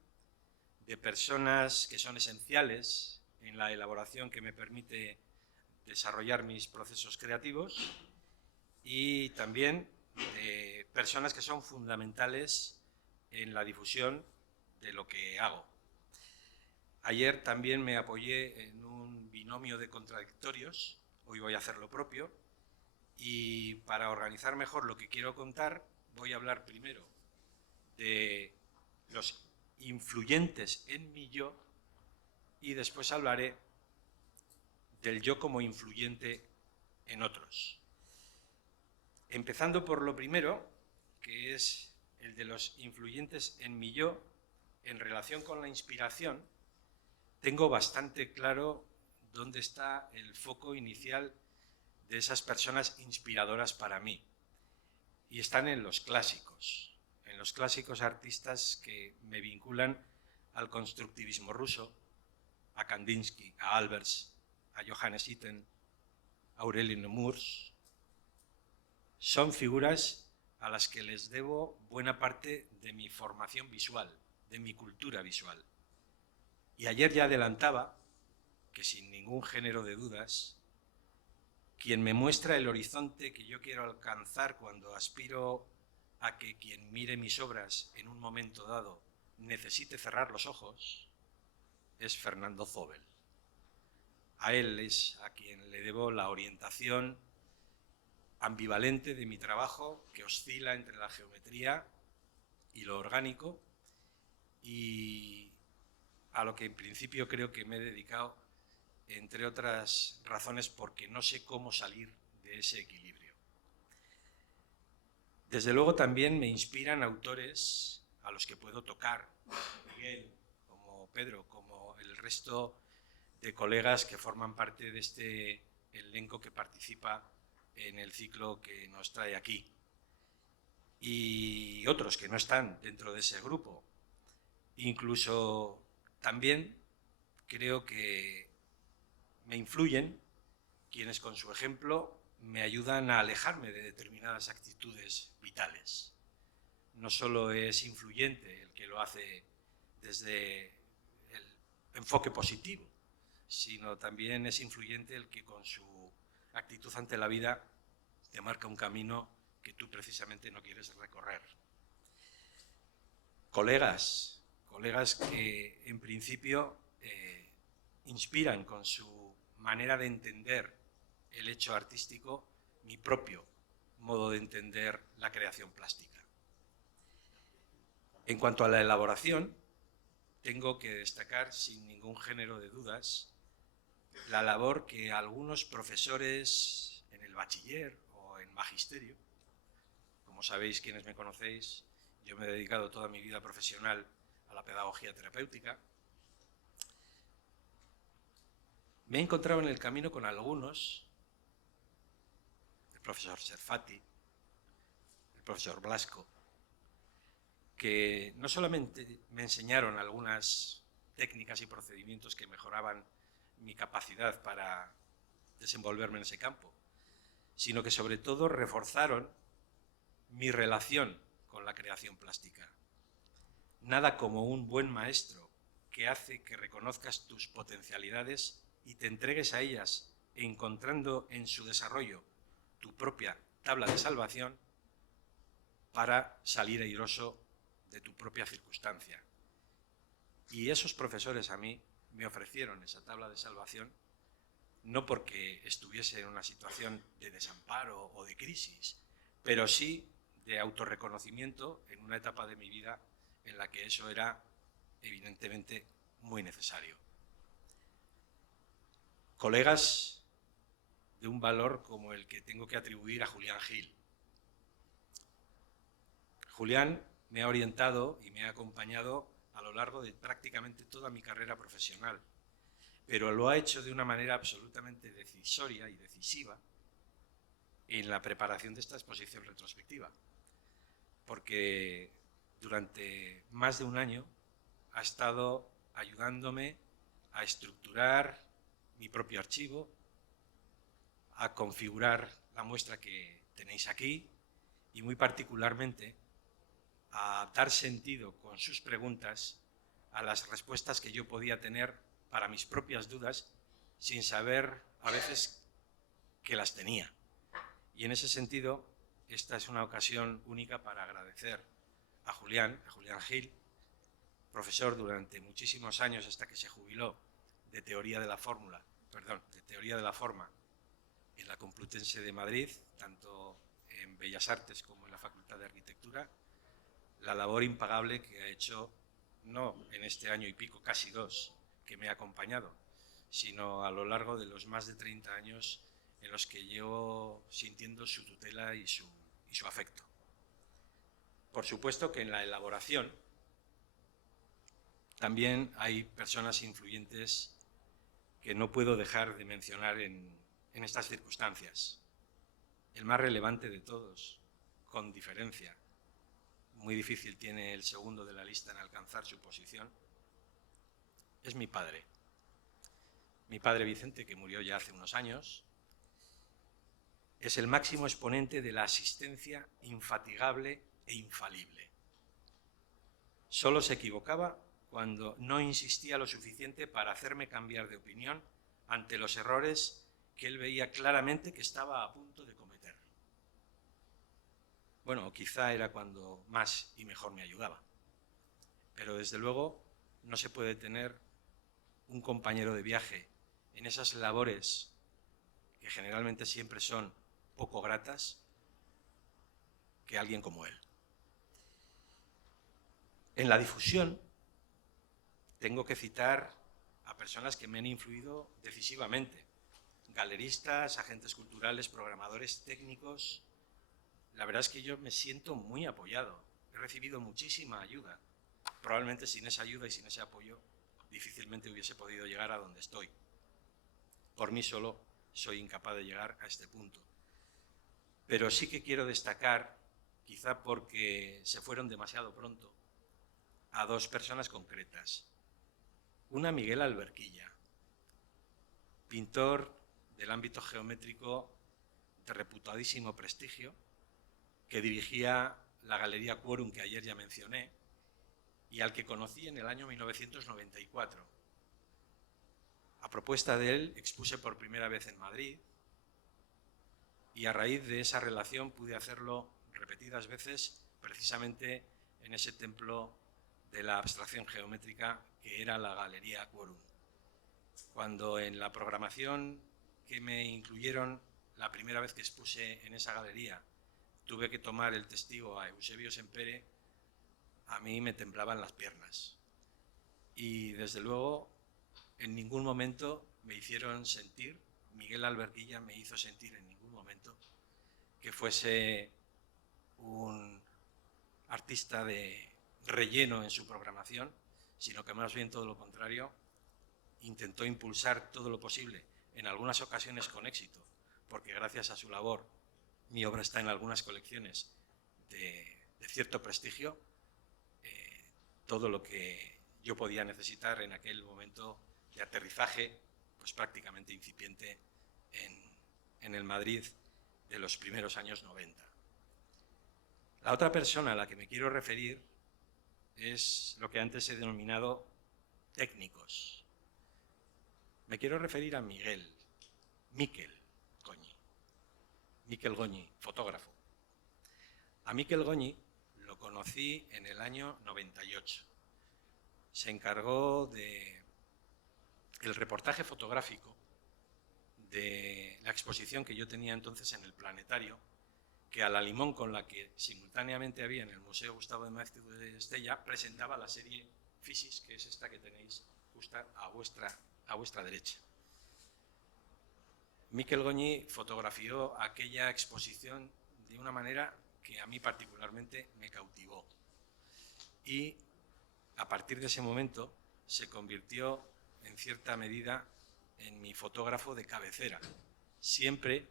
de personas que son esenciales en la elaboración que me permite desarrollar mis procesos creativos, y también de personas que son fundamentales en la difusión de lo que hago. Ayer también me apoyé en un binomio de contradictorios. Hoy voy a hacer lo propio, y para organizar mejor lo que quiero contar, voy a hablar primero de los influyentes en mi yo y después hablaré del yo como influyente en otros. Empezando por lo primero, que es el de los influyentes en mi yo, en relación con la inspiración, tengo bastante claro dónde está el foco inicial de esas personas inspiradoras para mí. Y están en los clásicos artistas que me vinculan al constructivismo ruso, a Kandinsky, a Albers, a Johannes Itten, a Aurelien Nemours. Son figuras a las que les debo buena parte de mi formación visual, de mi cultura visual. Y ayer ya adelantaba que sin ningún género de dudas, quien me muestra el horizonte que yo quiero alcanzar cuando aspiro a que quien mire mis obras en un momento dado necesite cerrar los ojos es Fernando Zóbel. A él es a quien le debo la orientación ambivalente de mi trabajo, que oscila entre la geometría y lo orgánico, y a lo que en principio creo que me he dedicado, entre otras razones, porque no sé cómo salir de ese equilibrio. Desde luego también me inspiran autores a los que puedo tocar, como Miguel, como Pedro, como el resto de colegas que forman parte de este elenco que participa en el ciclo que nos trae aquí, y otros que no están dentro de ese grupo. Incluso también creo que me influyen quienes con su ejemplo me ayudan a alejarme de determinadas actitudes vitales. No solo es influyente el que lo hace desde el enfoque positivo, sino también es influyente el que con su actitud ante la vida te marca un camino que tú precisamente no quieres recorrer. Colegas que en principio inspiran con su manera de entender el hecho artístico mi propio modo de entender la creación plástica. En cuanto a la elaboración, tengo que destacar sin ningún género de dudas la labor que algunos profesores en el bachiller o en magisterio, como sabéis quienes me conocéis, yo me he dedicado toda mi vida profesional a la pedagogía terapéutica. Me he encontrado en el camino con algunos, el profesor Serfati, el profesor Blasco, que no solamente me enseñaron algunas técnicas y procedimientos que mejoraban mi capacidad para desenvolverme en ese campo, sino que sobre todo reforzaron mi relación con la creación plástica. Nada como un buen maestro que hace que reconozcas tus potencialidades y te entregues a ellas, encontrando en su desarrollo tu propia tabla de salvación para salir airoso de tu propia circunstancia. Y esos profesores a mí me ofrecieron esa tabla de salvación no porque estuviese en una situación de desamparo o de crisis, pero sí de autorreconocimiento en una etapa de mi vida en la que eso era evidentemente muy necesario. Colegas de un valor como el que tengo que atribuir a Julián Gil. Julián me ha orientado y me ha acompañado a lo largo de prácticamente toda mi carrera profesional, pero lo ha hecho de una manera absolutamente decisoria y decisiva en la preparación de esta exposición retrospectiva, porque durante más de un año ha estado ayudándome a estructurar mi propio archivo, a configurar la muestra que tenéis aquí y muy particularmente a dar sentido con sus preguntas a las respuestas que yo podía tener para mis propias dudas sin saber a veces que las tenía. Y en ese sentido, esta es una ocasión única para agradecer a Julián Gil, profesor durante muchísimos años hasta que se jubiló de teoría de la forma en la Complutense de Madrid, tanto en Bellas Artes como en la Facultad de Arquitectura, la labor impagable que ha hecho, no en este año y pico, casi 2, que me ha acompañado, sino a lo largo de los más de 30 años en los que llevo sintiendo su tutela y su afecto. Por supuesto que en la elaboración también hay personas influyentes que no puedo dejar de mencionar en estas circunstancias. El más relevante de todos, con diferencia, muy difícil tiene el segundo de la lista en alcanzar su posición, es mi padre. Mi padre Vicente, que murió ya hace unos años, es el máximo exponente de la asistencia infatigable e infalible. Solo se equivocaba cuando no insistía lo suficiente para hacerme cambiar de opinión ante los errores que él veía claramente que estaba a punto de cometer. Bueno, quizá era cuando más y mejor me ayudaba. Pero desde luego no se puede tener un compañero de viaje en esas labores que generalmente siempre son poco gratas que alguien como él. En la difusión tengo que citar a personas que me han influido decisivamente. Galeristas, agentes culturales, programadores técnicos. La verdad es que yo me siento muy apoyado. He recibido muchísima ayuda. Probablemente sin esa ayuda y sin ese apoyo difícilmente hubiese podido llegar a donde estoy. Por mí solo soy incapaz de llegar a este punto. Pero sí que quiero destacar, quizá porque se fueron demasiado pronto, a dos personas concretas. Una, Miguel Alberquilla, pintor del ámbito geométrico de reputadísimo prestigio, que dirigía la Galería Quorum que ayer ya mencioné y al que conocí en el año 1994. A propuesta de él expuse por primera vez en Madrid y a raíz de esa relación pude hacerlo repetidas veces precisamente en ese templo de la abstracción geométrica que era la Galería Quorum. Cuando en la programación que me incluyeron la primera vez que expuse en esa galería tuve que tomar el testigo a Eusebio Sempere, a mí me temblaban las piernas. Y desde luego en ningún momento me hicieron sentir, Miguel Alberquilla me hizo sentir en ningún momento que fuese un artista de relleno en su programación, sino que más bien todo lo contrario, intentó impulsar todo lo posible, en algunas ocasiones con éxito, porque gracias a su labor mi obra está en algunas colecciones de cierto prestigio, todo lo que yo podía necesitar en aquel momento de aterrizaje, pues prácticamente incipiente en el Madrid de los primeros años 90. La otra persona a la que me quiero referir es lo que antes he denominado técnicos. Me quiero referir a Miquel Goñi, fotógrafo. A Miquel Goñi lo conocí en el año 98. Se encargó del reportaje fotográfico de la exposición que yo tenía entonces en el Planetario, que a la limón con la que simultáneamente había en el Museo Gustavo de Maeztu de Estella presentaba la serie Physis, que es esta que tenéis justa a vuestra derecha. Miquel Goñi fotografió aquella exposición de una manera que a mí particularmente me cautivó. Y a partir de ese momento se convirtió en cierta medida en mi fotógrafo de cabecera. Siempre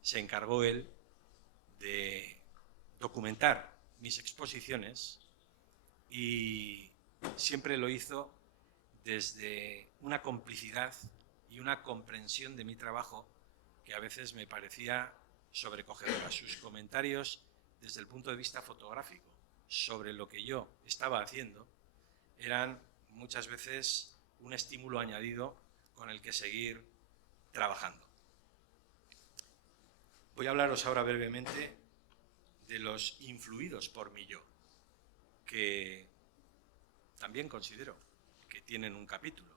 se encargó él de documentar mis exposiciones y siempre lo hizo desde una complicidad y una comprensión de mi trabajo que a veces me parecía sobrecogedora. Sus comentarios desde el punto de vista fotográfico sobre lo que yo estaba haciendo eran muchas veces un estímulo añadido con el que seguir trabajando. Voy a hablaros ahora brevemente de los influidos por mi yo, que también considero que tienen un capítulo,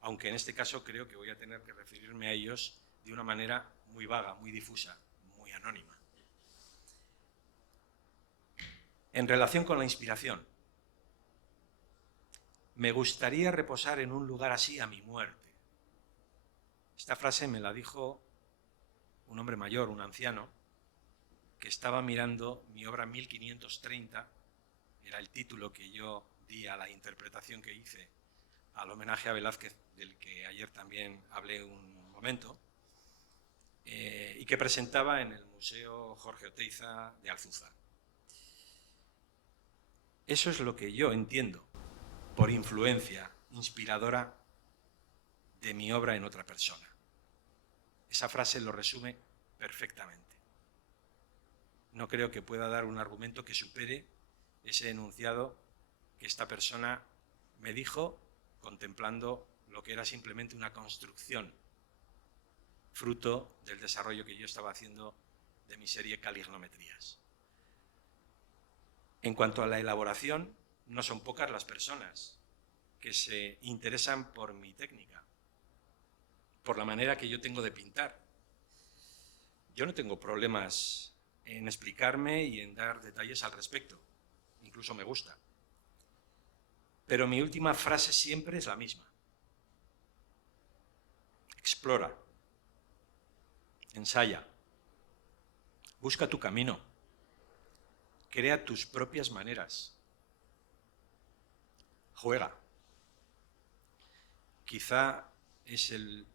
aunque en este caso creo que voy a tener que referirme a ellos de una manera muy vaga, muy difusa, muy anónima. En relación con la inspiración, me gustaría reposar en un lugar así a mi muerte. Esta frase me la dijo un hombre mayor, un anciano, que estaba mirando mi obra 1530, era el título que yo di a la interpretación que hice al homenaje a Velázquez, del que ayer también hablé un momento, y que presentaba en el Museo Jorge Oteiza de Alzuza. Eso es lo que yo entiendo por influencia inspiradora de mi obra en otra persona. Esa frase lo resume perfectamente. No creo que pueda dar un argumento que supere ese enunciado que esta persona me dijo contemplando lo que era simplemente una construcción, fruto del desarrollo que yo estaba haciendo de mi serie Calignometrías. En cuanto a la elaboración, no son pocas las personas que se interesan por mi técnica, por la manera que yo tengo de pintar. Yo no tengo problemas en explicarme y en dar detalles al respecto, incluso me gusta. Pero mi última frase siempre es la misma. Explora, ensaya, busca tu camino, crea tus propias maneras, juega. Quizá es el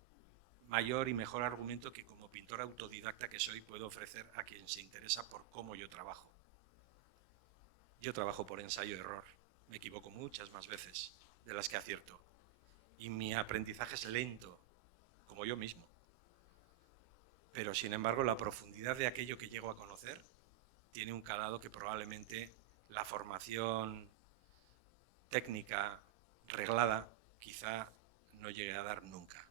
mayor y mejor argumento que como pintor autodidacta que soy puedo ofrecer a quien se interesa por cómo yo trabajo. Yo trabajo por ensayo-error, me equivoco muchas más veces de las que acierto y mi aprendizaje es lento, como yo mismo. Pero sin embargo la profundidad de aquello que llego a conocer tiene un calado que probablemente la formación técnica reglada quizá no llegue a dar nunca.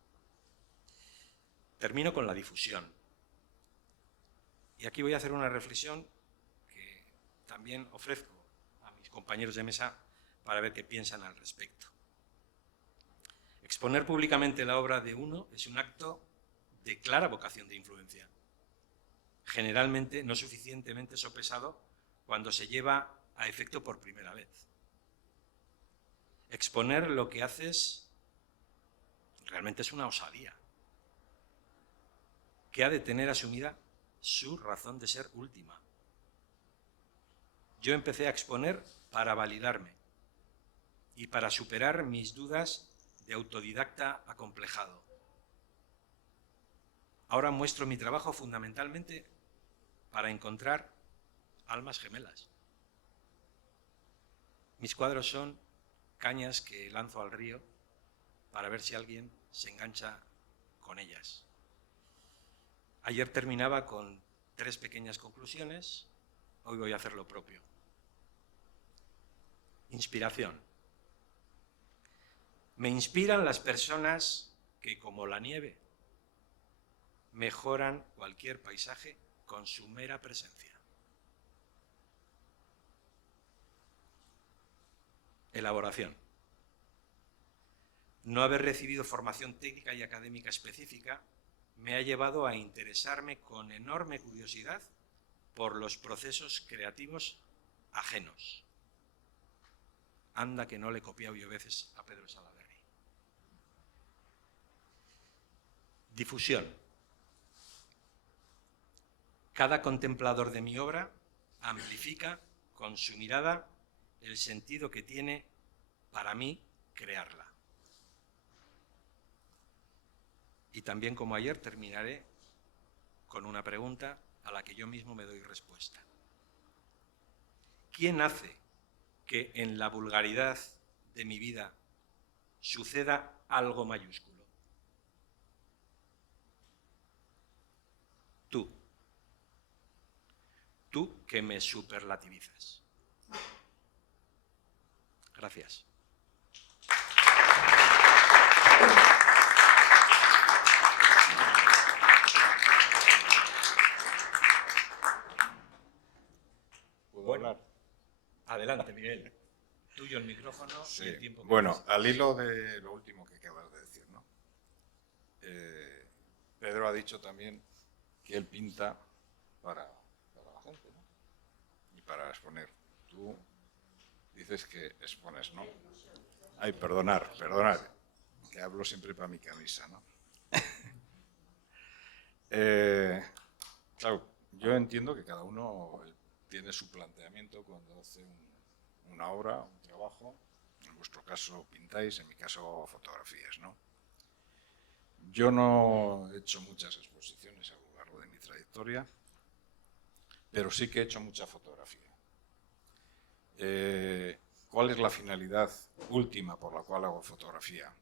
Termino con la difusión. Y aquí voy a hacer una reflexión que también ofrezco a mis compañeros de mesa para ver qué piensan al respecto. Exponer públicamente la obra de uno es un acto de clara vocación de influencia, generalmente no suficientemente sopesado cuando se lleva a efecto por primera vez. Exponer lo que haces realmente es una osadía, que ha de tener asumida su razón de ser última. Yo empecé a exponer para validarme y para superar mis dudas de autodidacta acomplejado. Ahora muestro mi trabajo fundamentalmente para encontrar almas gemelas. Mis cuadros son cañas que lanzo al río para ver si alguien se engancha con ellas. Ayer terminaba con 3 pequeñas conclusiones, hoy voy a hacer lo propio. Inspiración. Me inspiran las personas que, como la nieve, mejoran cualquier paisaje con su mera presencia. Elaboración. No haber recibido formación técnica y académica específica me ha llevado a interesarme con enorme curiosidad por los procesos creativos ajenos. Anda que no le he copiado yo veces a Pedro Salaverry. Difusión. Cada contemplador de mi obra amplifica con su mirada el sentido que tiene para mí crearla. Y también, como ayer, terminaré con una pregunta a la que yo mismo me doy respuesta. ¿Quién hace que en la vulgaridad de mi vida suceda algo mayúsculo? Tú. Tú que me superlativizas. Gracias. ¿Puedo hablar? Adelante, Miguel. Tuyo el micrófono Sí. y el tiempo que Bueno, necesites. al hilo de lo último que acabas de decir, ¿no? Pedro ha dicho también que él pinta para la gente, ¿no? Y para exponer. Tú dices que expones, ¿no? Ay, perdonad, que hablo siempre para mi camisa, ¿no? Claro, yo entiendo que cada uno tiene su planteamiento cuando hace una obra, un trabajo. En vuestro caso pintáis, en mi caso fotografías, ¿no? Yo no he hecho muchas exposiciones a lo largo de mi trayectoria, pero sí que he hecho mucha fotografía. ¿Cuál es la finalidad última por la cual hago fotografía?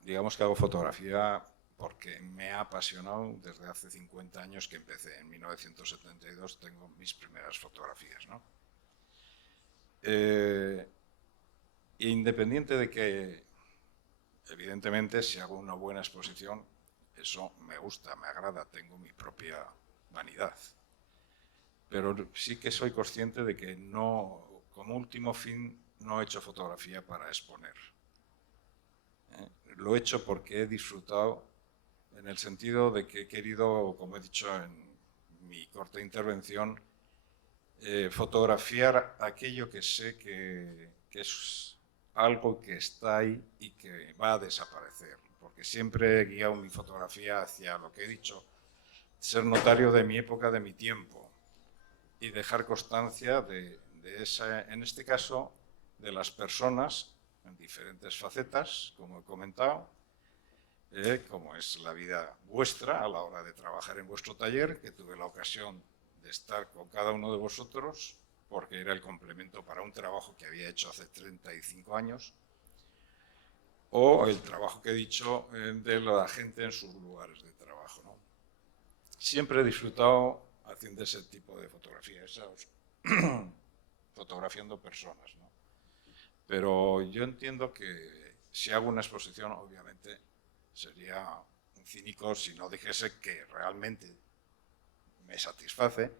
Digamos que hago fotografía porque me ha apasionado desde hace 50 años que empecé. En 1972 tengo mis primeras fotografías, ¿no? Independiente de que, evidentemente, si hago una buena exposición, eso me gusta, me agrada, tengo mi propia vanidad. pero sí que soy consciente de que no, como último fin, no he hecho fotografía para exponer. Lo he hecho porque he disfrutado, en el sentido de que he querido, como he dicho en mi corta intervención, fotografiar aquello que sé que es algo que está ahí y que va a desaparecer, porque siempre he guiado mi fotografía hacia lo que he dicho, ser notario de mi época, de mi tiempo, y dejar constancia de esa, en este caso, de las personas en diferentes facetas, como he comentado, como es la vida vuestra a la hora de trabajar en vuestro taller, que tuve la ocasión de estar con cada uno de vosotros, porque era el complemento para un trabajo que había hecho hace 35 años, o el trabajo que he dicho de la gente en sus lugares de trabajo, ¿no? Siempre he disfrutado haciendo ese tipo de fotografías, fotografiando personas, ¿no? Pero yo entiendo que si hago una exposición, obviamente, sería un cínico si no dijese que realmente me satisface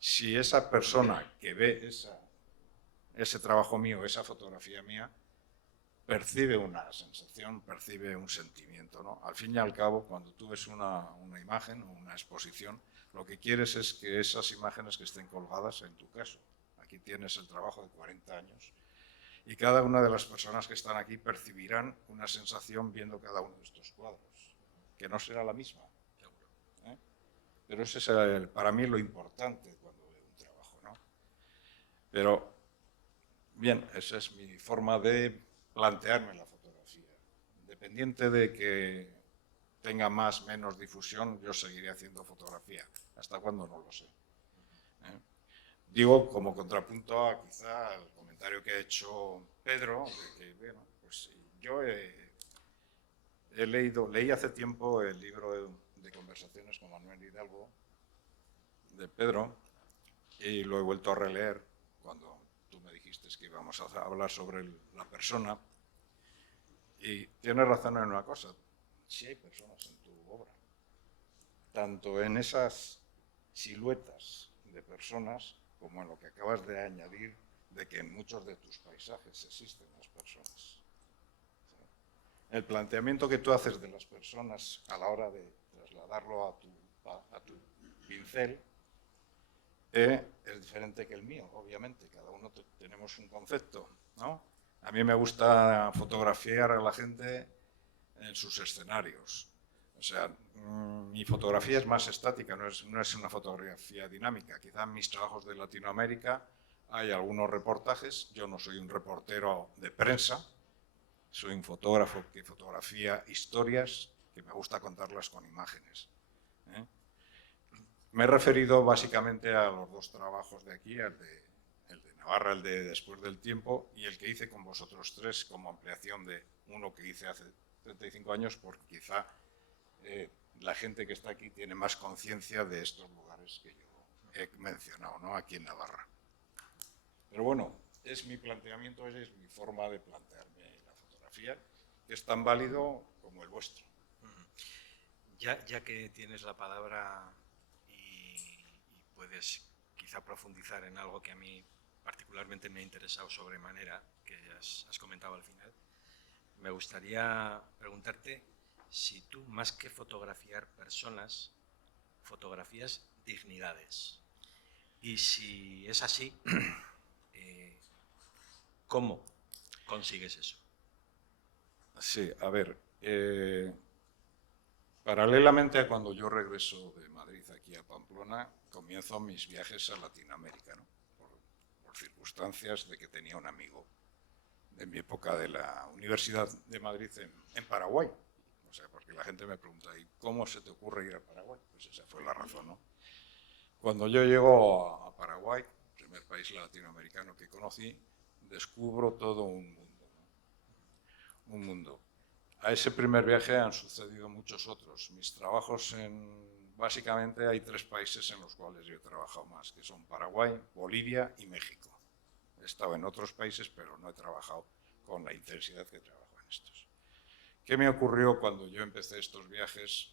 si esa persona que ve ese trabajo mío, esa fotografía mía, percibe una sensación, percibe un sentimiento, ¿no? Al fin y al cabo, cuando tú ves una imagen o una exposición, lo que quieres es que esas imágenes que estén colgadas, en tu caso, aquí tienes el trabajo de 40 años, y cada una de las personas que están aquí percibirán una sensación viendo cada uno de estos cuadros, que no será la misma. ¿Eh? Pero ese es para mí lo importante cuando veo un trabajo, ¿no? Pero, bien, esa es mi forma de plantearme la fotografía. Independiente de que tenga más o menos difusión, yo seguiré haciendo fotografía. ¿Hasta cuándo? No lo sé. Digo, como contrapunto a quizá el comentario que ha hecho Pedro, de que, bueno, pues yo leí hace tiempo el libro de conversaciones con Manuel Hidalgo, de Pedro, y lo he vuelto a releer cuando tú me dijiste que íbamos a hablar sobre la persona. Y tienes razón en una cosa, sí hay personas en tu obra, tanto en esas siluetas de personas como en lo que acabas de añadir de que en muchos de tus paisajes existen las personas. El planteamiento que tú haces de las personas a la hora de trasladarlo a tu pincel es diferente que el mío, obviamente. Cada uno tenemos un concepto, ¿no? A mí me gusta fotografiar a la gente en sus escenarios. O sea, mi fotografía es más estática, no es una fotografía dinámica. Quizá en mis trabajos de Latinoamérica hay algunos reportajes. Yo no soy un reportero de prensa, soy un fotógrafo que fotografía historias que me gusta contarlas con imágenes. Me he referido básicamente a los dos trabajos de aquí, el de Navarra, el de Después del Tiempo, y el que hice con vosotros tres como ampliación de uno que hice hace 35 años, porque quizá la gente que está aquí tiene más conciencia de estos lugares que yo he mencionado, ¿no? Aquí en Navarra. Pero bueno, es mi planteamiento, es mi forma de plantearme la fotografía, que es tan válido como el vuestro. Ya que tienes la palabra y puedes quizá profundizar en algo que a mí particularmente me ha interesado sobremanera, que has comentado al final, me gustaría preguntarte si tú, más que fotografiar personas, fotografías dignidades. Y si es así, ¿cómo consigues eso? Sí, a ver, paralelamente a cuando yo regreso de Madrid aquí a Pamplona, comienzo mis viajes a Latinoamérica, ¿no? por circunstancias de que tenía un amigo de mi época de la Universidad de Madrid en Paraguay. O sea, porque la gente me pregunta, ¿y cómo se te ocurre ir a Paraguay? Pues esa fue la razón, ¿no? Cuando yo llego a Paraguay, primer país latinoamericano que conocí, descubro todo un mundo, ¿no? Un mundo. A ese primer viaje han sucedido muchos otros. Mis trabajos básicamente hay 3 países en los cuales yo he trabajado más, que son Paraguay, Bolivia y México. He estado en otros países, pero no he trabajado con la intensidad que trabajo en estos. ¿Qué me ocurrió cuando yo empecé estos viajes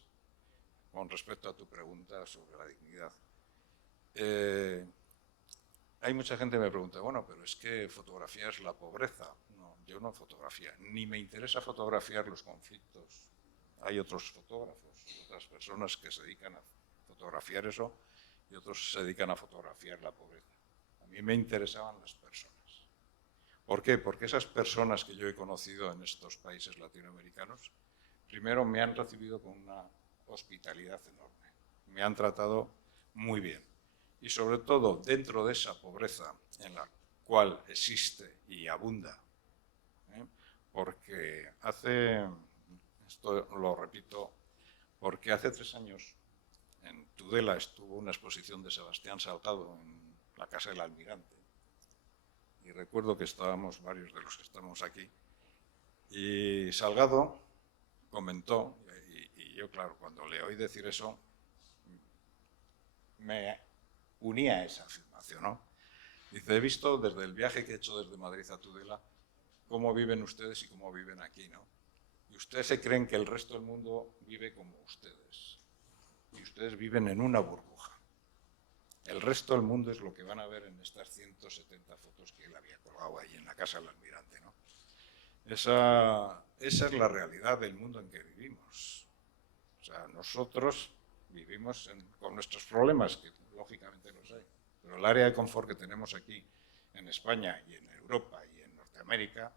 con respecto a tu pregunta sobre la dignidad? Hay mucha gente que me pregunta, bueno, pero es que fotografía es la pobreza. No, yo no fotografía, ni me interesa fotografiar los conflictos. Hay otros fotógrafos, otras personas que se dedican a fotografiar eso y otros se dedican a fotografiar la pobreza. A mí me interesaban las personas. ¿Por qué? Porque esas personas que yo he conocido en estos países latinoamericanos, primero me han recibido con una hospitalidad enorme. Me han tratado muy bien. Y sobre todo dentro de esa pobreza en la cual existe y abunda. Porque esto lo repito, porque hace 3 años en Tudela estuvo una exposición de Sebastián Salgado en la Casa del Almirante. Y recuerdo que estábamos varios de los que estamos aquí. Y Salgado comentó, y yo claro, cuando le oí decir eso, me unía a esa afirmación, ¿no? Dice, he visto desde el viaje que he hecho desde Madrid a Tudela cómo viven ustedes y cómo viven aquí, ¿no? Y ustedes se creen que el resto del mundo vive como ustedes. Y ustedes viven en una burbuja. El resto del mundo es lo que van a ver en estas 170 fotos que él había colgado ahí en la Casa del Almirante, ¿no? Esa es la realidad del mundo en que vivimos. O sea, nosotros vivimos con nuestros problemas, que lógicamente los hay, pero el área de confort que tenemos aquí en España y en Europa y en Norteamérica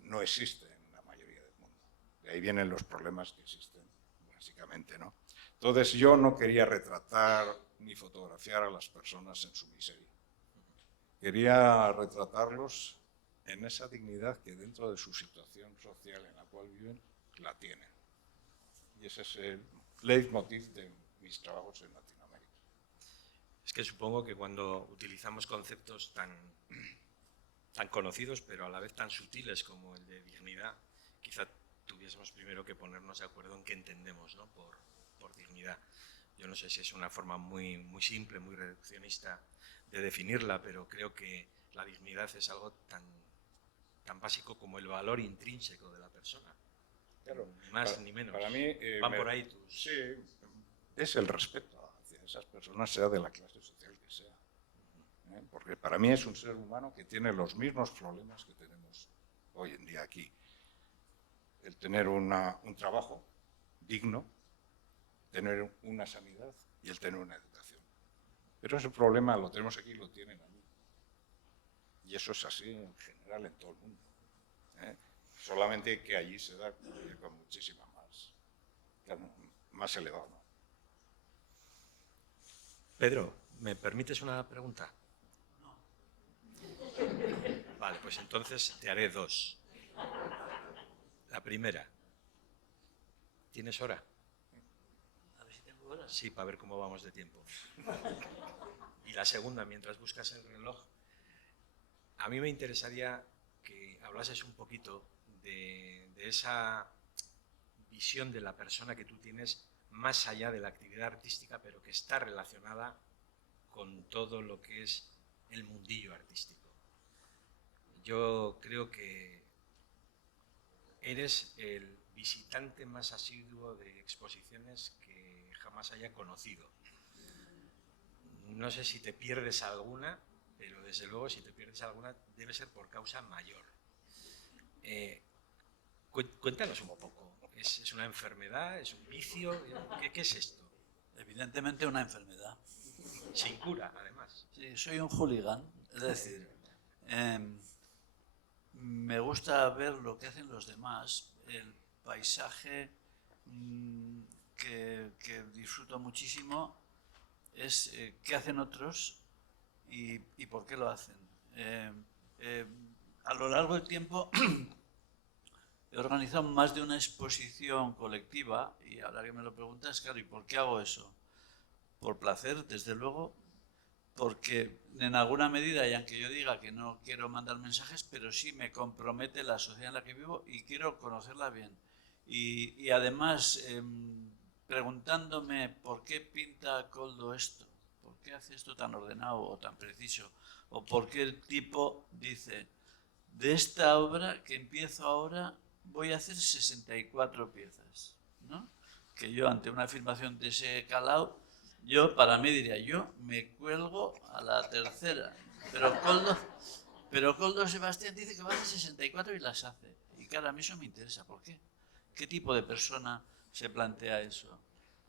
no existe en la mayoría del mundo. De ahí vienen los problemas que existen, básicamente, ¿no? Entonces yo no quería retratar ni fotografiar a las personas en su miseria. Quería retratarlos en esa dignidad que dentro de su situación social en la cual viven, la tienen. Y ese es el leitmotiv de mis trabajos en Latinoamérica. Es que supongo que cuando utilizamos conceptos tan conocidos, pero a la vez tan sutiles como el de dignidad, quizá tuviésemos primero que ponernos de acuerdo en qué entendemos, ¿no? por dignidad. Yo no sé si es una forma muy simple, muy reduccionista de definirla, pero creo que la dignidad es algo tan básico como el valor intrínseco de la persona. Claro, ni más ni menos. Para mí, van por ahí tus... Sí, es el respeto hacia esas personas, sea de la clase social que sea. Porque para mí es un ser humano que tiene los mismos problemas que tenemos hoy en día aquí. El tener un trabajo digno, tener una sanidad y el tener una educación. Pero ese problema lo tenemos aquí y lo tienen allí. Y eso es así en general en todo el mundo. Solamente que allí se da con muchísima más elevado. Pedro, ¿me permites una pregunta? No. Vale, pues entonces te haré 2. La primera, ¿tienes hora? A ver si tengo horas. Sí, para ver cómo vamos de tiempo. Y la segunda, mientras buscas el reloj, a mí me interesaría que hablases un poquito de esa visión de la persona que tú tienes más allá de la actividad artística, pero que está relacionada con todo lo que es el mundillo artístico. Yo creo que eres el visitante más asiduo de exposiciones que jamás haya conocido. No sé si te pierdes alguna, pero desde luego si te pierdes alguna debe ser por causa mayor. Cuéntanos un poco. ¿Es una enfermedad? ¿Es un vicio? ¿Qué es esto? Evidentemente una enfermedad. Sin cura, además. Sí, soy un hooligan, es decir, me gusta ver lo que hacen los demás, el paisaje que disfruto muchísimo es qué hacen otros y por qué lo hacen. A lo largo del tiempo he organizado más de una exposición colectiva y ahora que me lo preguntas, claro, ¿y por qué hago eso? Por placer, desde luego, porque en alguna medida, y aunque yo diga que no quiero mandar mensajes, pero sí me compromete la sociedad en la que vivo y quiero conocerla bien. Y además, preguntándome por qué pinta Koldo esto, por qué hace esto tan ordenado o tan preciso, o por qué el tipo dice, de esta obra que empiezo ahora voy a hacer 64 piezas, ¿no? Que yo ante una afirmación de ese calado Para mí diría, yo me cuelgo a la tercera, pero Coldo Sebastián dice que vale 64 y las hace. Y claro, a mí eso me interesa. ¿Por qué? ¿Qué tipo de persona se plantea eso?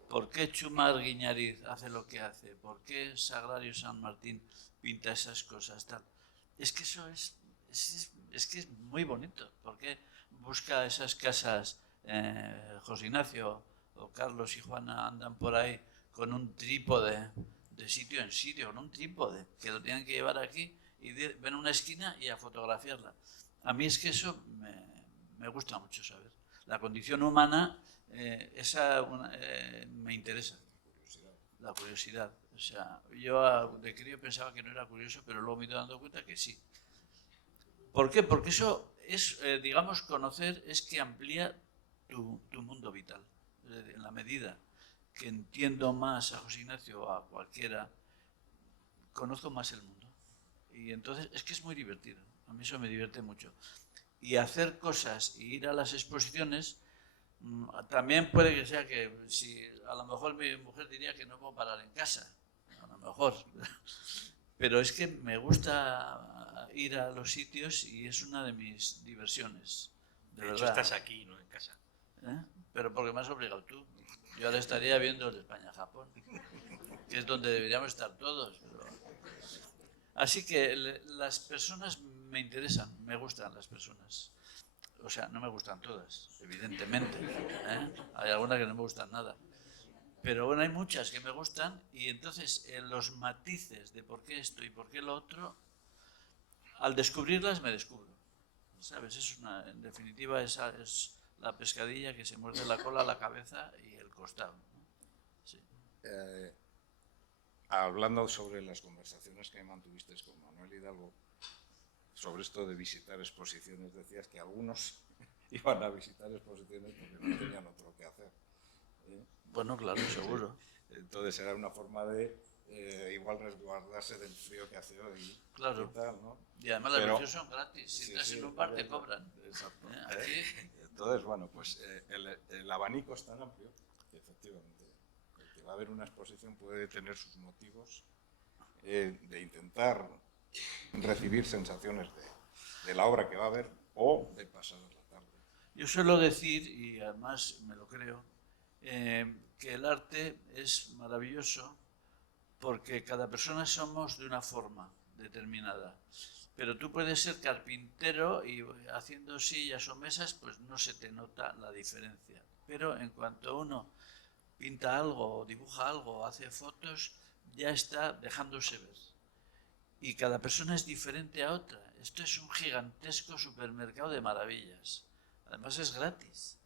¿Por qué Chumar Guiñariz hace lo que hace? ¿Por qué Sagrario San Martín pinta esas cosas? Tal? Es que eso es que es muy bonito. ¿Por qué busca esas casas? José Ignacio o Carlos y Juana andan por ahí con un trípode de sitio en sitio, con un trípode que lo tienen que llevar aquí y ven una esquina y a fotografiarla. A mí es que eso me gusta mucho saber. La condición humana, me interesa. La curiosidad. O sea, yo de crío pensaba que no era curioso, pero luego me he ido dando cuenta que sí. ¿Por qué? Porque eso es, digamos, conocer es que amplía tu mundo vital. En la medida que entiendo más a José Ignacio o a cualquiera, conozco más el mundo. Y entonces es que es muy divertido. A mí eso me divierte mucho. Y hacer cosas y ir a las exposiciones, también puede que sea que si a lo mejor mi mujer diría que no puedo parar en casa, a lo mejor. Pero es que me gusta ir a los sitios y es una de mis diversiones. De hecho, estás aquí, no en casa. Pero porque me has obligado tú. Yo ahora estaría viendo el España-Japón, que es donde deberíamos estar todos. Pero... Así que las personas me interesan, me gustan las personas. O sea, no me gustan todas, evidentemente. Hay algunas que no me gustan nada. Pero bueno, hay muchas que me gustan y entonces los matices de por qué esto y por qué lo otro, al descubrirlas me descubro. ¿Sabes? En definitiva, esa es la pescadilla que se muerde la cola, la cabeza y el costado. Sí. Hablando sobre las conversaciones que mantuviste con Manuel Hidalgo, sobre esto de visitar exposiciones, decías que algunos iban a visitar exposiciones porque no tenían otro que hacer. Bueno, claro, seguro. Entonces era una forma de igual resguardarse del frío que hace hoy. Claro. Y tal, ¿no? Y además las reviews son gratis. Si entras en un bar te cobran. Exacto. Aquí... Entonces, bueno, pues el abanico es tan amplio que efectivamente el que va a haber una exposición puede tener sus motivos de intentar recibir sensaciones de la obra que va a ver o de pasar la tarde. Yo suelo decir, y además me lo creo, que el arte es maravilloso porque cada persona somos de una forma determinada. Pero tú puedes ser carpintero y haciendo sillas o mesas, pues no se te nota la diferencia. Pero en cuanto uno pinta algo, dibuja algo, hace fotos, ya está dejándose ver. Y cada persona es diferente a otra. Esto es un gigantesco supermercado de maravillas. Además es gratis.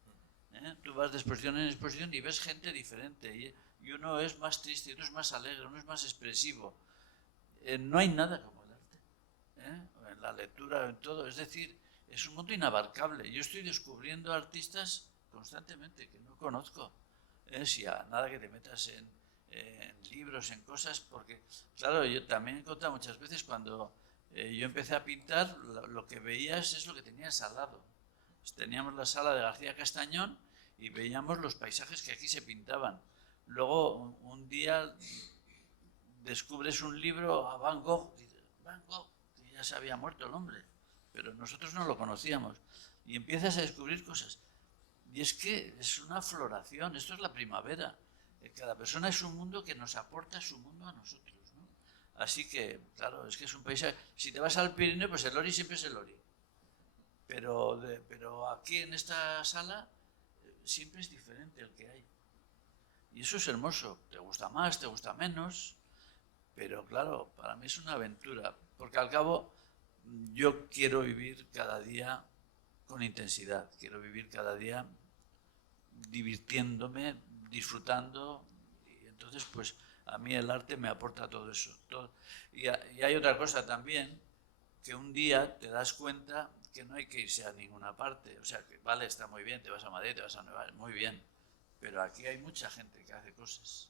Tú vas de exposición en exposición y ves gente diferente. Y uno es más triste, otro es más alegre, uno es más expresivo. No hay nada como el arte. En la lectura, en todo. Es decir, es un mundo inabarcable. Yo estoy descubriendo artistas constantemente que no conozco. Si a nada que te metas en libros, en cosas, porque, claro, yo también he encontrado muchas veces cuando yo empecé a pintar, lo que veías es lo que tenías al lado. Pues teníamos la sala de García Castañón y veíamos los paisajes que aquí se pintaban. Luego, un día descubres un libro a Van Gogh, que ya se había muerto el hombre, pero nosotros no lo conocíamos. Y empiezas a descubrir cosas. Y es que es una floración, esto es la primavera. Cada persona es un mundo que nos aporta su mundo a nosotros, ¿no? Así que, claro, es que es un paisaje. Si te vas al Pirineo, pues el Lori siempre es el Lori. Pero aquí en esta sala siempre es diferente el que hay. Y eso es hermoso. Te gusta más, te gusta menos. Pero claro, para mí es una aventura. Porque al cabo yo quiero vivir cada día con intensidad. Quiero vivir cada día divirtiéndome, disfrutando, y entonces pues a mí el arte me aporta todo eso. Y hay otra cosa también, que un día te das cuenta que no hay que irse a ninguna parte. O sea, que vale, está muy bien, te vas a Madrid, te vas a Nueva York, muy bien, pero aquí hay mucha gente que hace cosas.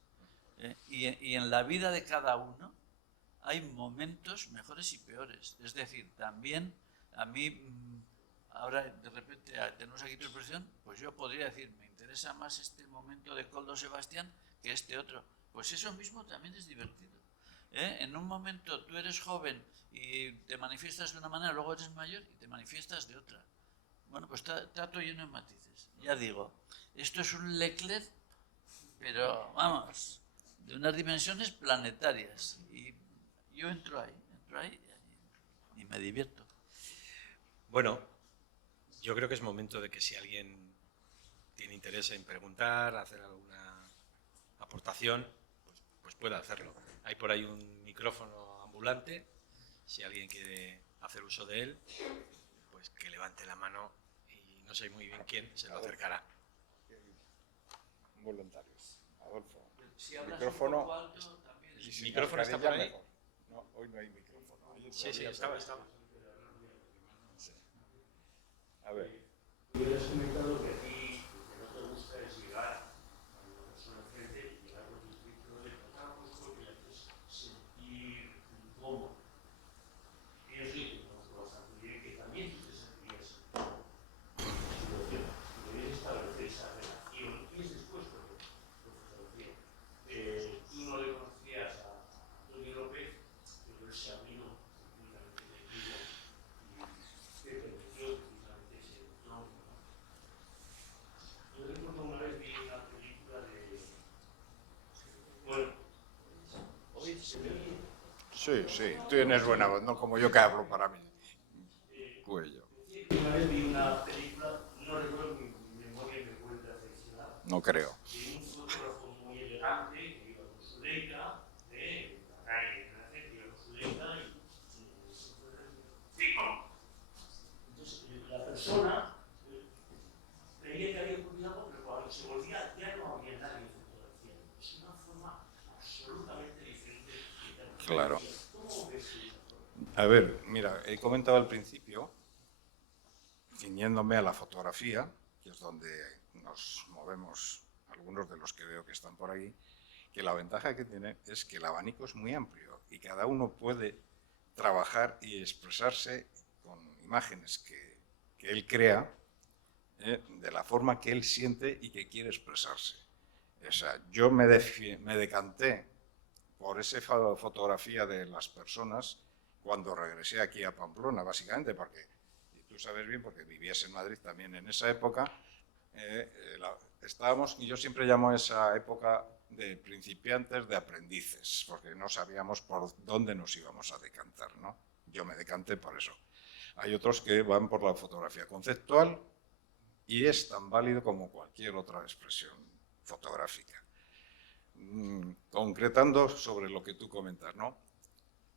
Y en la vida de cada uno hay momentos mejores y peores. Es decir, también a mí... Ahora, de repente, tenemos aquí tu expresión, pues yo podría decir, me interesa más este momento de Coldo Sebastián que este otro. Pues eso mismo también es divertido. En un momento tú eres joven y te manifiestas de una manera, luego eres mayor y te manifiestas de otra. Bueno, pues está todo lleno de matices. Ya digo, esto es un Leclerc, pero vamos, de unas dimensiones planetarias. Y yo entro ahí y me divierto. Bueno, yo creo que es momento de que si alguien tiene interés en preguntar, hacer alguna aportación, pues pueda hacerlo. Hay por ahí un micrófono ambulante, si alguien quiere hacer uso de él, pues que levante la mano y no sé muy bien quién se lo acercará. Voluntarios. Adolfo. Si hablas Micrófono. un poco alto, también es... Y sin ¿Micrófono está mascarilla, por ahí? mejor. No, hoy no hay micrófono. Ayer Sí, todavía estaba. Sí. A ver. Hubieras comentado que a ti lo que no te gusta es llegar a una persona enfrente y llegar con tu título de tratamos porque le haces sentir incómodo. Y yo sí que conozco bastante bien que también tú te sentirías incómodo en esa situación. Si debes establecer esa relación y es después cuando lo fotografía. Tú no le conocías a Antonio López, pero él se abrió completamente contigo y te permitió precisamente ese entorno. Yo recuerdo una vez vi una película de... Bueno, hoy se ve bien. Sí, sí, tú tienes buena voz, no como yo que hablo para mí. Cuello. Una vez vi una película, no recuerdo mi memoria me vuelve a traicionar, No creo. de un fotógrafo muy elegante que iba con su Leica, en la calle, que iba con su Leica y entonces la persona creía que había ocurrido, pero cuando se volvía ya no había nadie fotografiando. Es una forma absolutamente diferente de interpretar. Claro. ¿Cómo ves tú esa forma? A ver, mira, he comentado al principio, ciñéndome a la fotografía, que es donde nos movemos algunos de los que veo que están por ahí, que la ventaja que tiene es que el abanico es muy amplio y cada uno puede trabajar y expresarse con imágenes que él crea, de la forma que él siente y que quiere expresarse. O sea, yo me decanté por esa fotografía de las personas cuando regresé aquí a Pamplona, básicamente, porque, y tú sabes bien, porque vivías en Madrid también en esa época, estábamos, y yo siempre llamo a esa época de principiantes, de aprendices, porque no sabíamos por dónde nos íbamos a decantar, ¿no? Yo me decanté por eso. Hay otros que van por la fotografía conceptual y es tan válido como cualquier otra expresión fotográfica. Concretando sobre lo que tú comentas, ¿no?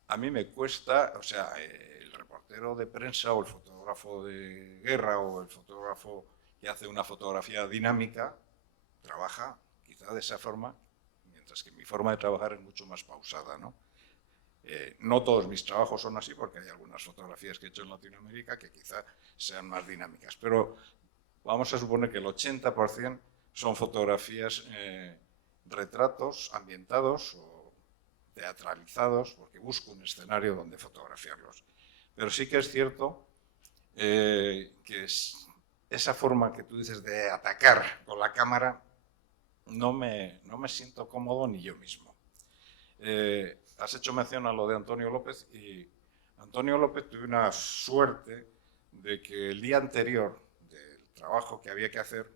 A mí me cuesta, o sea, el reportero de prensa o el fotógrafo de guerra o el fotógrafo que hace una fotografía dinámica trabaja quizá de esa forma, mientras que mi forma de trabajar es mucho más pausada, ¿no? No todos mis trabajos son así porque hay algunas fotografías que he hecho en Latinoamérica que quizá sean más dinámicas, pero vamos a suponer que el 80% son fotografías, retratos ambientados o teatralizados, porque busco un escenario donde fotografiarlos. Pero sí que es cierto que esa forma que tú dices de atacar con la cámara no me siento cómodo ni yo mismo. Has hecho mención a lo de Antonio López y Antonio López tuve una suerte de que el día anterior del trabajo que había que hacer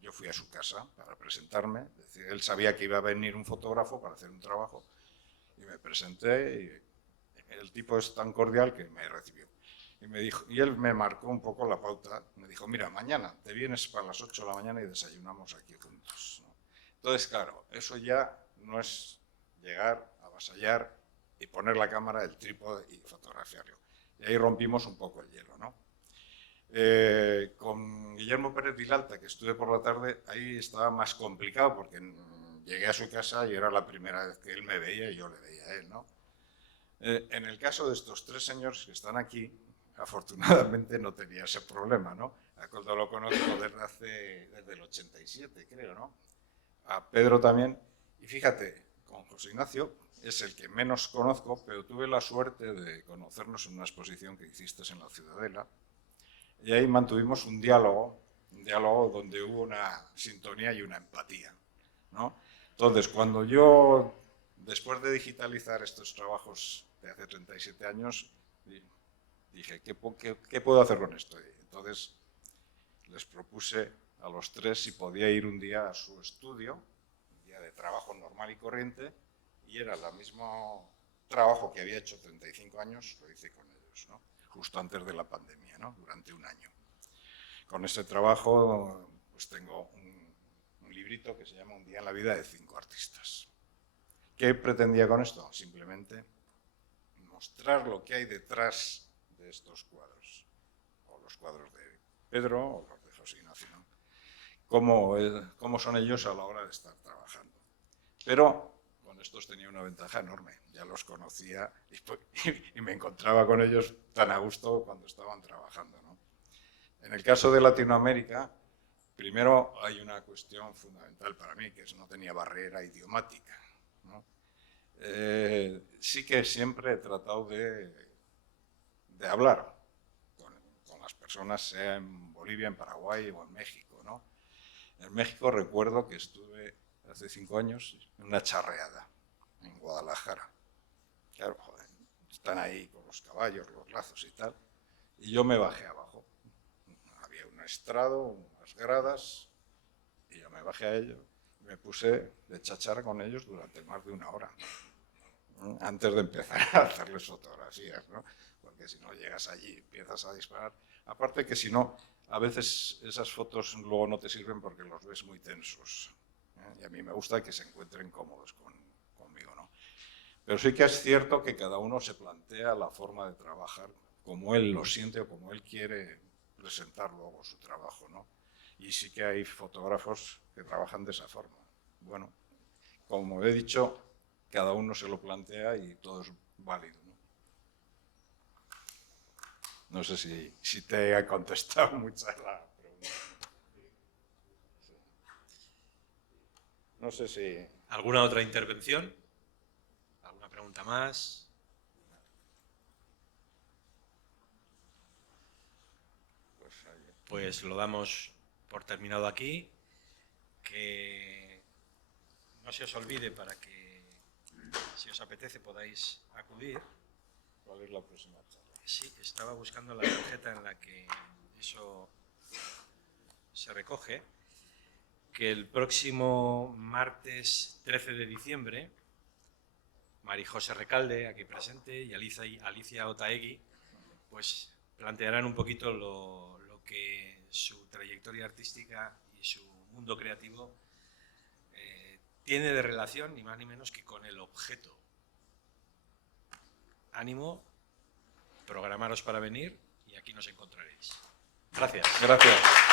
yo fui a su casa para presentarme, es decir, él sabía que iba a venir un fotógrafo para hacer un trabajo y me presenté y el tipo es tan cordial que me recibió. Y me dijo, y él me marcó un poco la pauta, me dijo, mira, mañana te vienes para las 8 de la mañana y desayunamos aquí juntos, ¿no? Entonces, claro, eso ya no es llegar, avasallar y poner la cámara, el trípode y fotografiarlo. Y ahí rompimos un poco el hielo, ¿no? Con Guillermo Pérez Vilalta, que estuve por la tarde, ahí estaba más complicado porque llegué a su casa y era la primera vez que él me veía y yo le veía a él, ¿no? En el caso de estos tres señores que están aquí, afortunadamente no tenía ese problema, ¿no? A Coldo lo conozco desde el 87, creo, ¿no? A Pedro también. Y fíjate, con José Ignacio es el que menos conozco, pero tuve la suerte de conocernos en una exposición que hiciste en la Ciudadela. Y ahí mantuvimos un diálogo donde hubo una sintonía y una empatía, ¿no? Entonces, cuando yo, después de digitalizar estos trabajos de hace 37 años, dije, ¿qué puedo hacer con esto? Y entonces les propuse a los tres si podía ir un día a su estudio, un día de trabajo normal y corriente, y era el mismo trabajo que había hecho 35 años, lo hice con ellos, ¿no? Justo antes de la pandemia, ¿no? Durante un año. Con ese trabajo pues tengo un librito que se llama Un día en la vida de 5 artistas. ¿Qué pretendía con esto? Simplemente mostrar lo que hay detrás de estos cuadros, o los cuadros de Pedro o los de José Ignacio, ¿no? Cómo son ellos a la hora de estar trabajando. Pero con estos tenía una ventaja enorme, ya los conocía y me encontraba con ellos tan a gusto cuando estaban trabajando, ¿no? En el caso de Latinoamérica, primero hay una cuestión fundamental para mí, que es no tenía barrera idiomática, ¿no? Sí que siempre he tratado de hablar con las personas, sea en Bolivia, en Paraguay o en México, ¿no? En México recuerdo que estuve hace 5 años en una charreada en Guadalajara. Claro, joder, están ahí con los caballos, los lazos y tal, y yo me bajé abajo. Había un estrado, unas gradas, y yo me bajé a ellos y me puse de cháchara con ellos durante más de 1 hora, ¿no? Antes de empezar a hacerles fotografías, ¿no? Porque si no llegas allí y empiezas a disparar. Aparte que si no, a veces esas fotos luego no te sirven porque los ves muy tensos, ¿eh? Y a mí me gusta que se encuentren cómodos conmigo, ¿no? Pero sí que es cierto que cada uno se plantea la forma de trabajar como él lo siente o como él quiere presentar luego su trabajo, ¿no? Y sí que hay fotógrafos que trabajan de esa forma. Bueno, como he dicho, cada uno se lo plantea y todo es válido, ¿no? No sé si te he contestado mucho a la pregunta. No sé si... ¿Alguna otra intervención? ¿Alguna pregunta más? Pues lo damos por terminado aquí. Que no se os olvide para que, si os apetece, podáis acudir. ¿Cuál es la próxima charla? Sí, estaba buscando la tarjeta en la que eso se recoge. Que el próximo martes 13 de diciembre, Mari José Recalde, aquí presente, y Alicia Otaegui, pues plantearán un poquito lo que su trayectoria artística y su mundo creativo tiene de relación, ni más ni menos que con el objeto. Ánimo, programaros para venir y aquí nos encontraréis. Gracias. Gracias.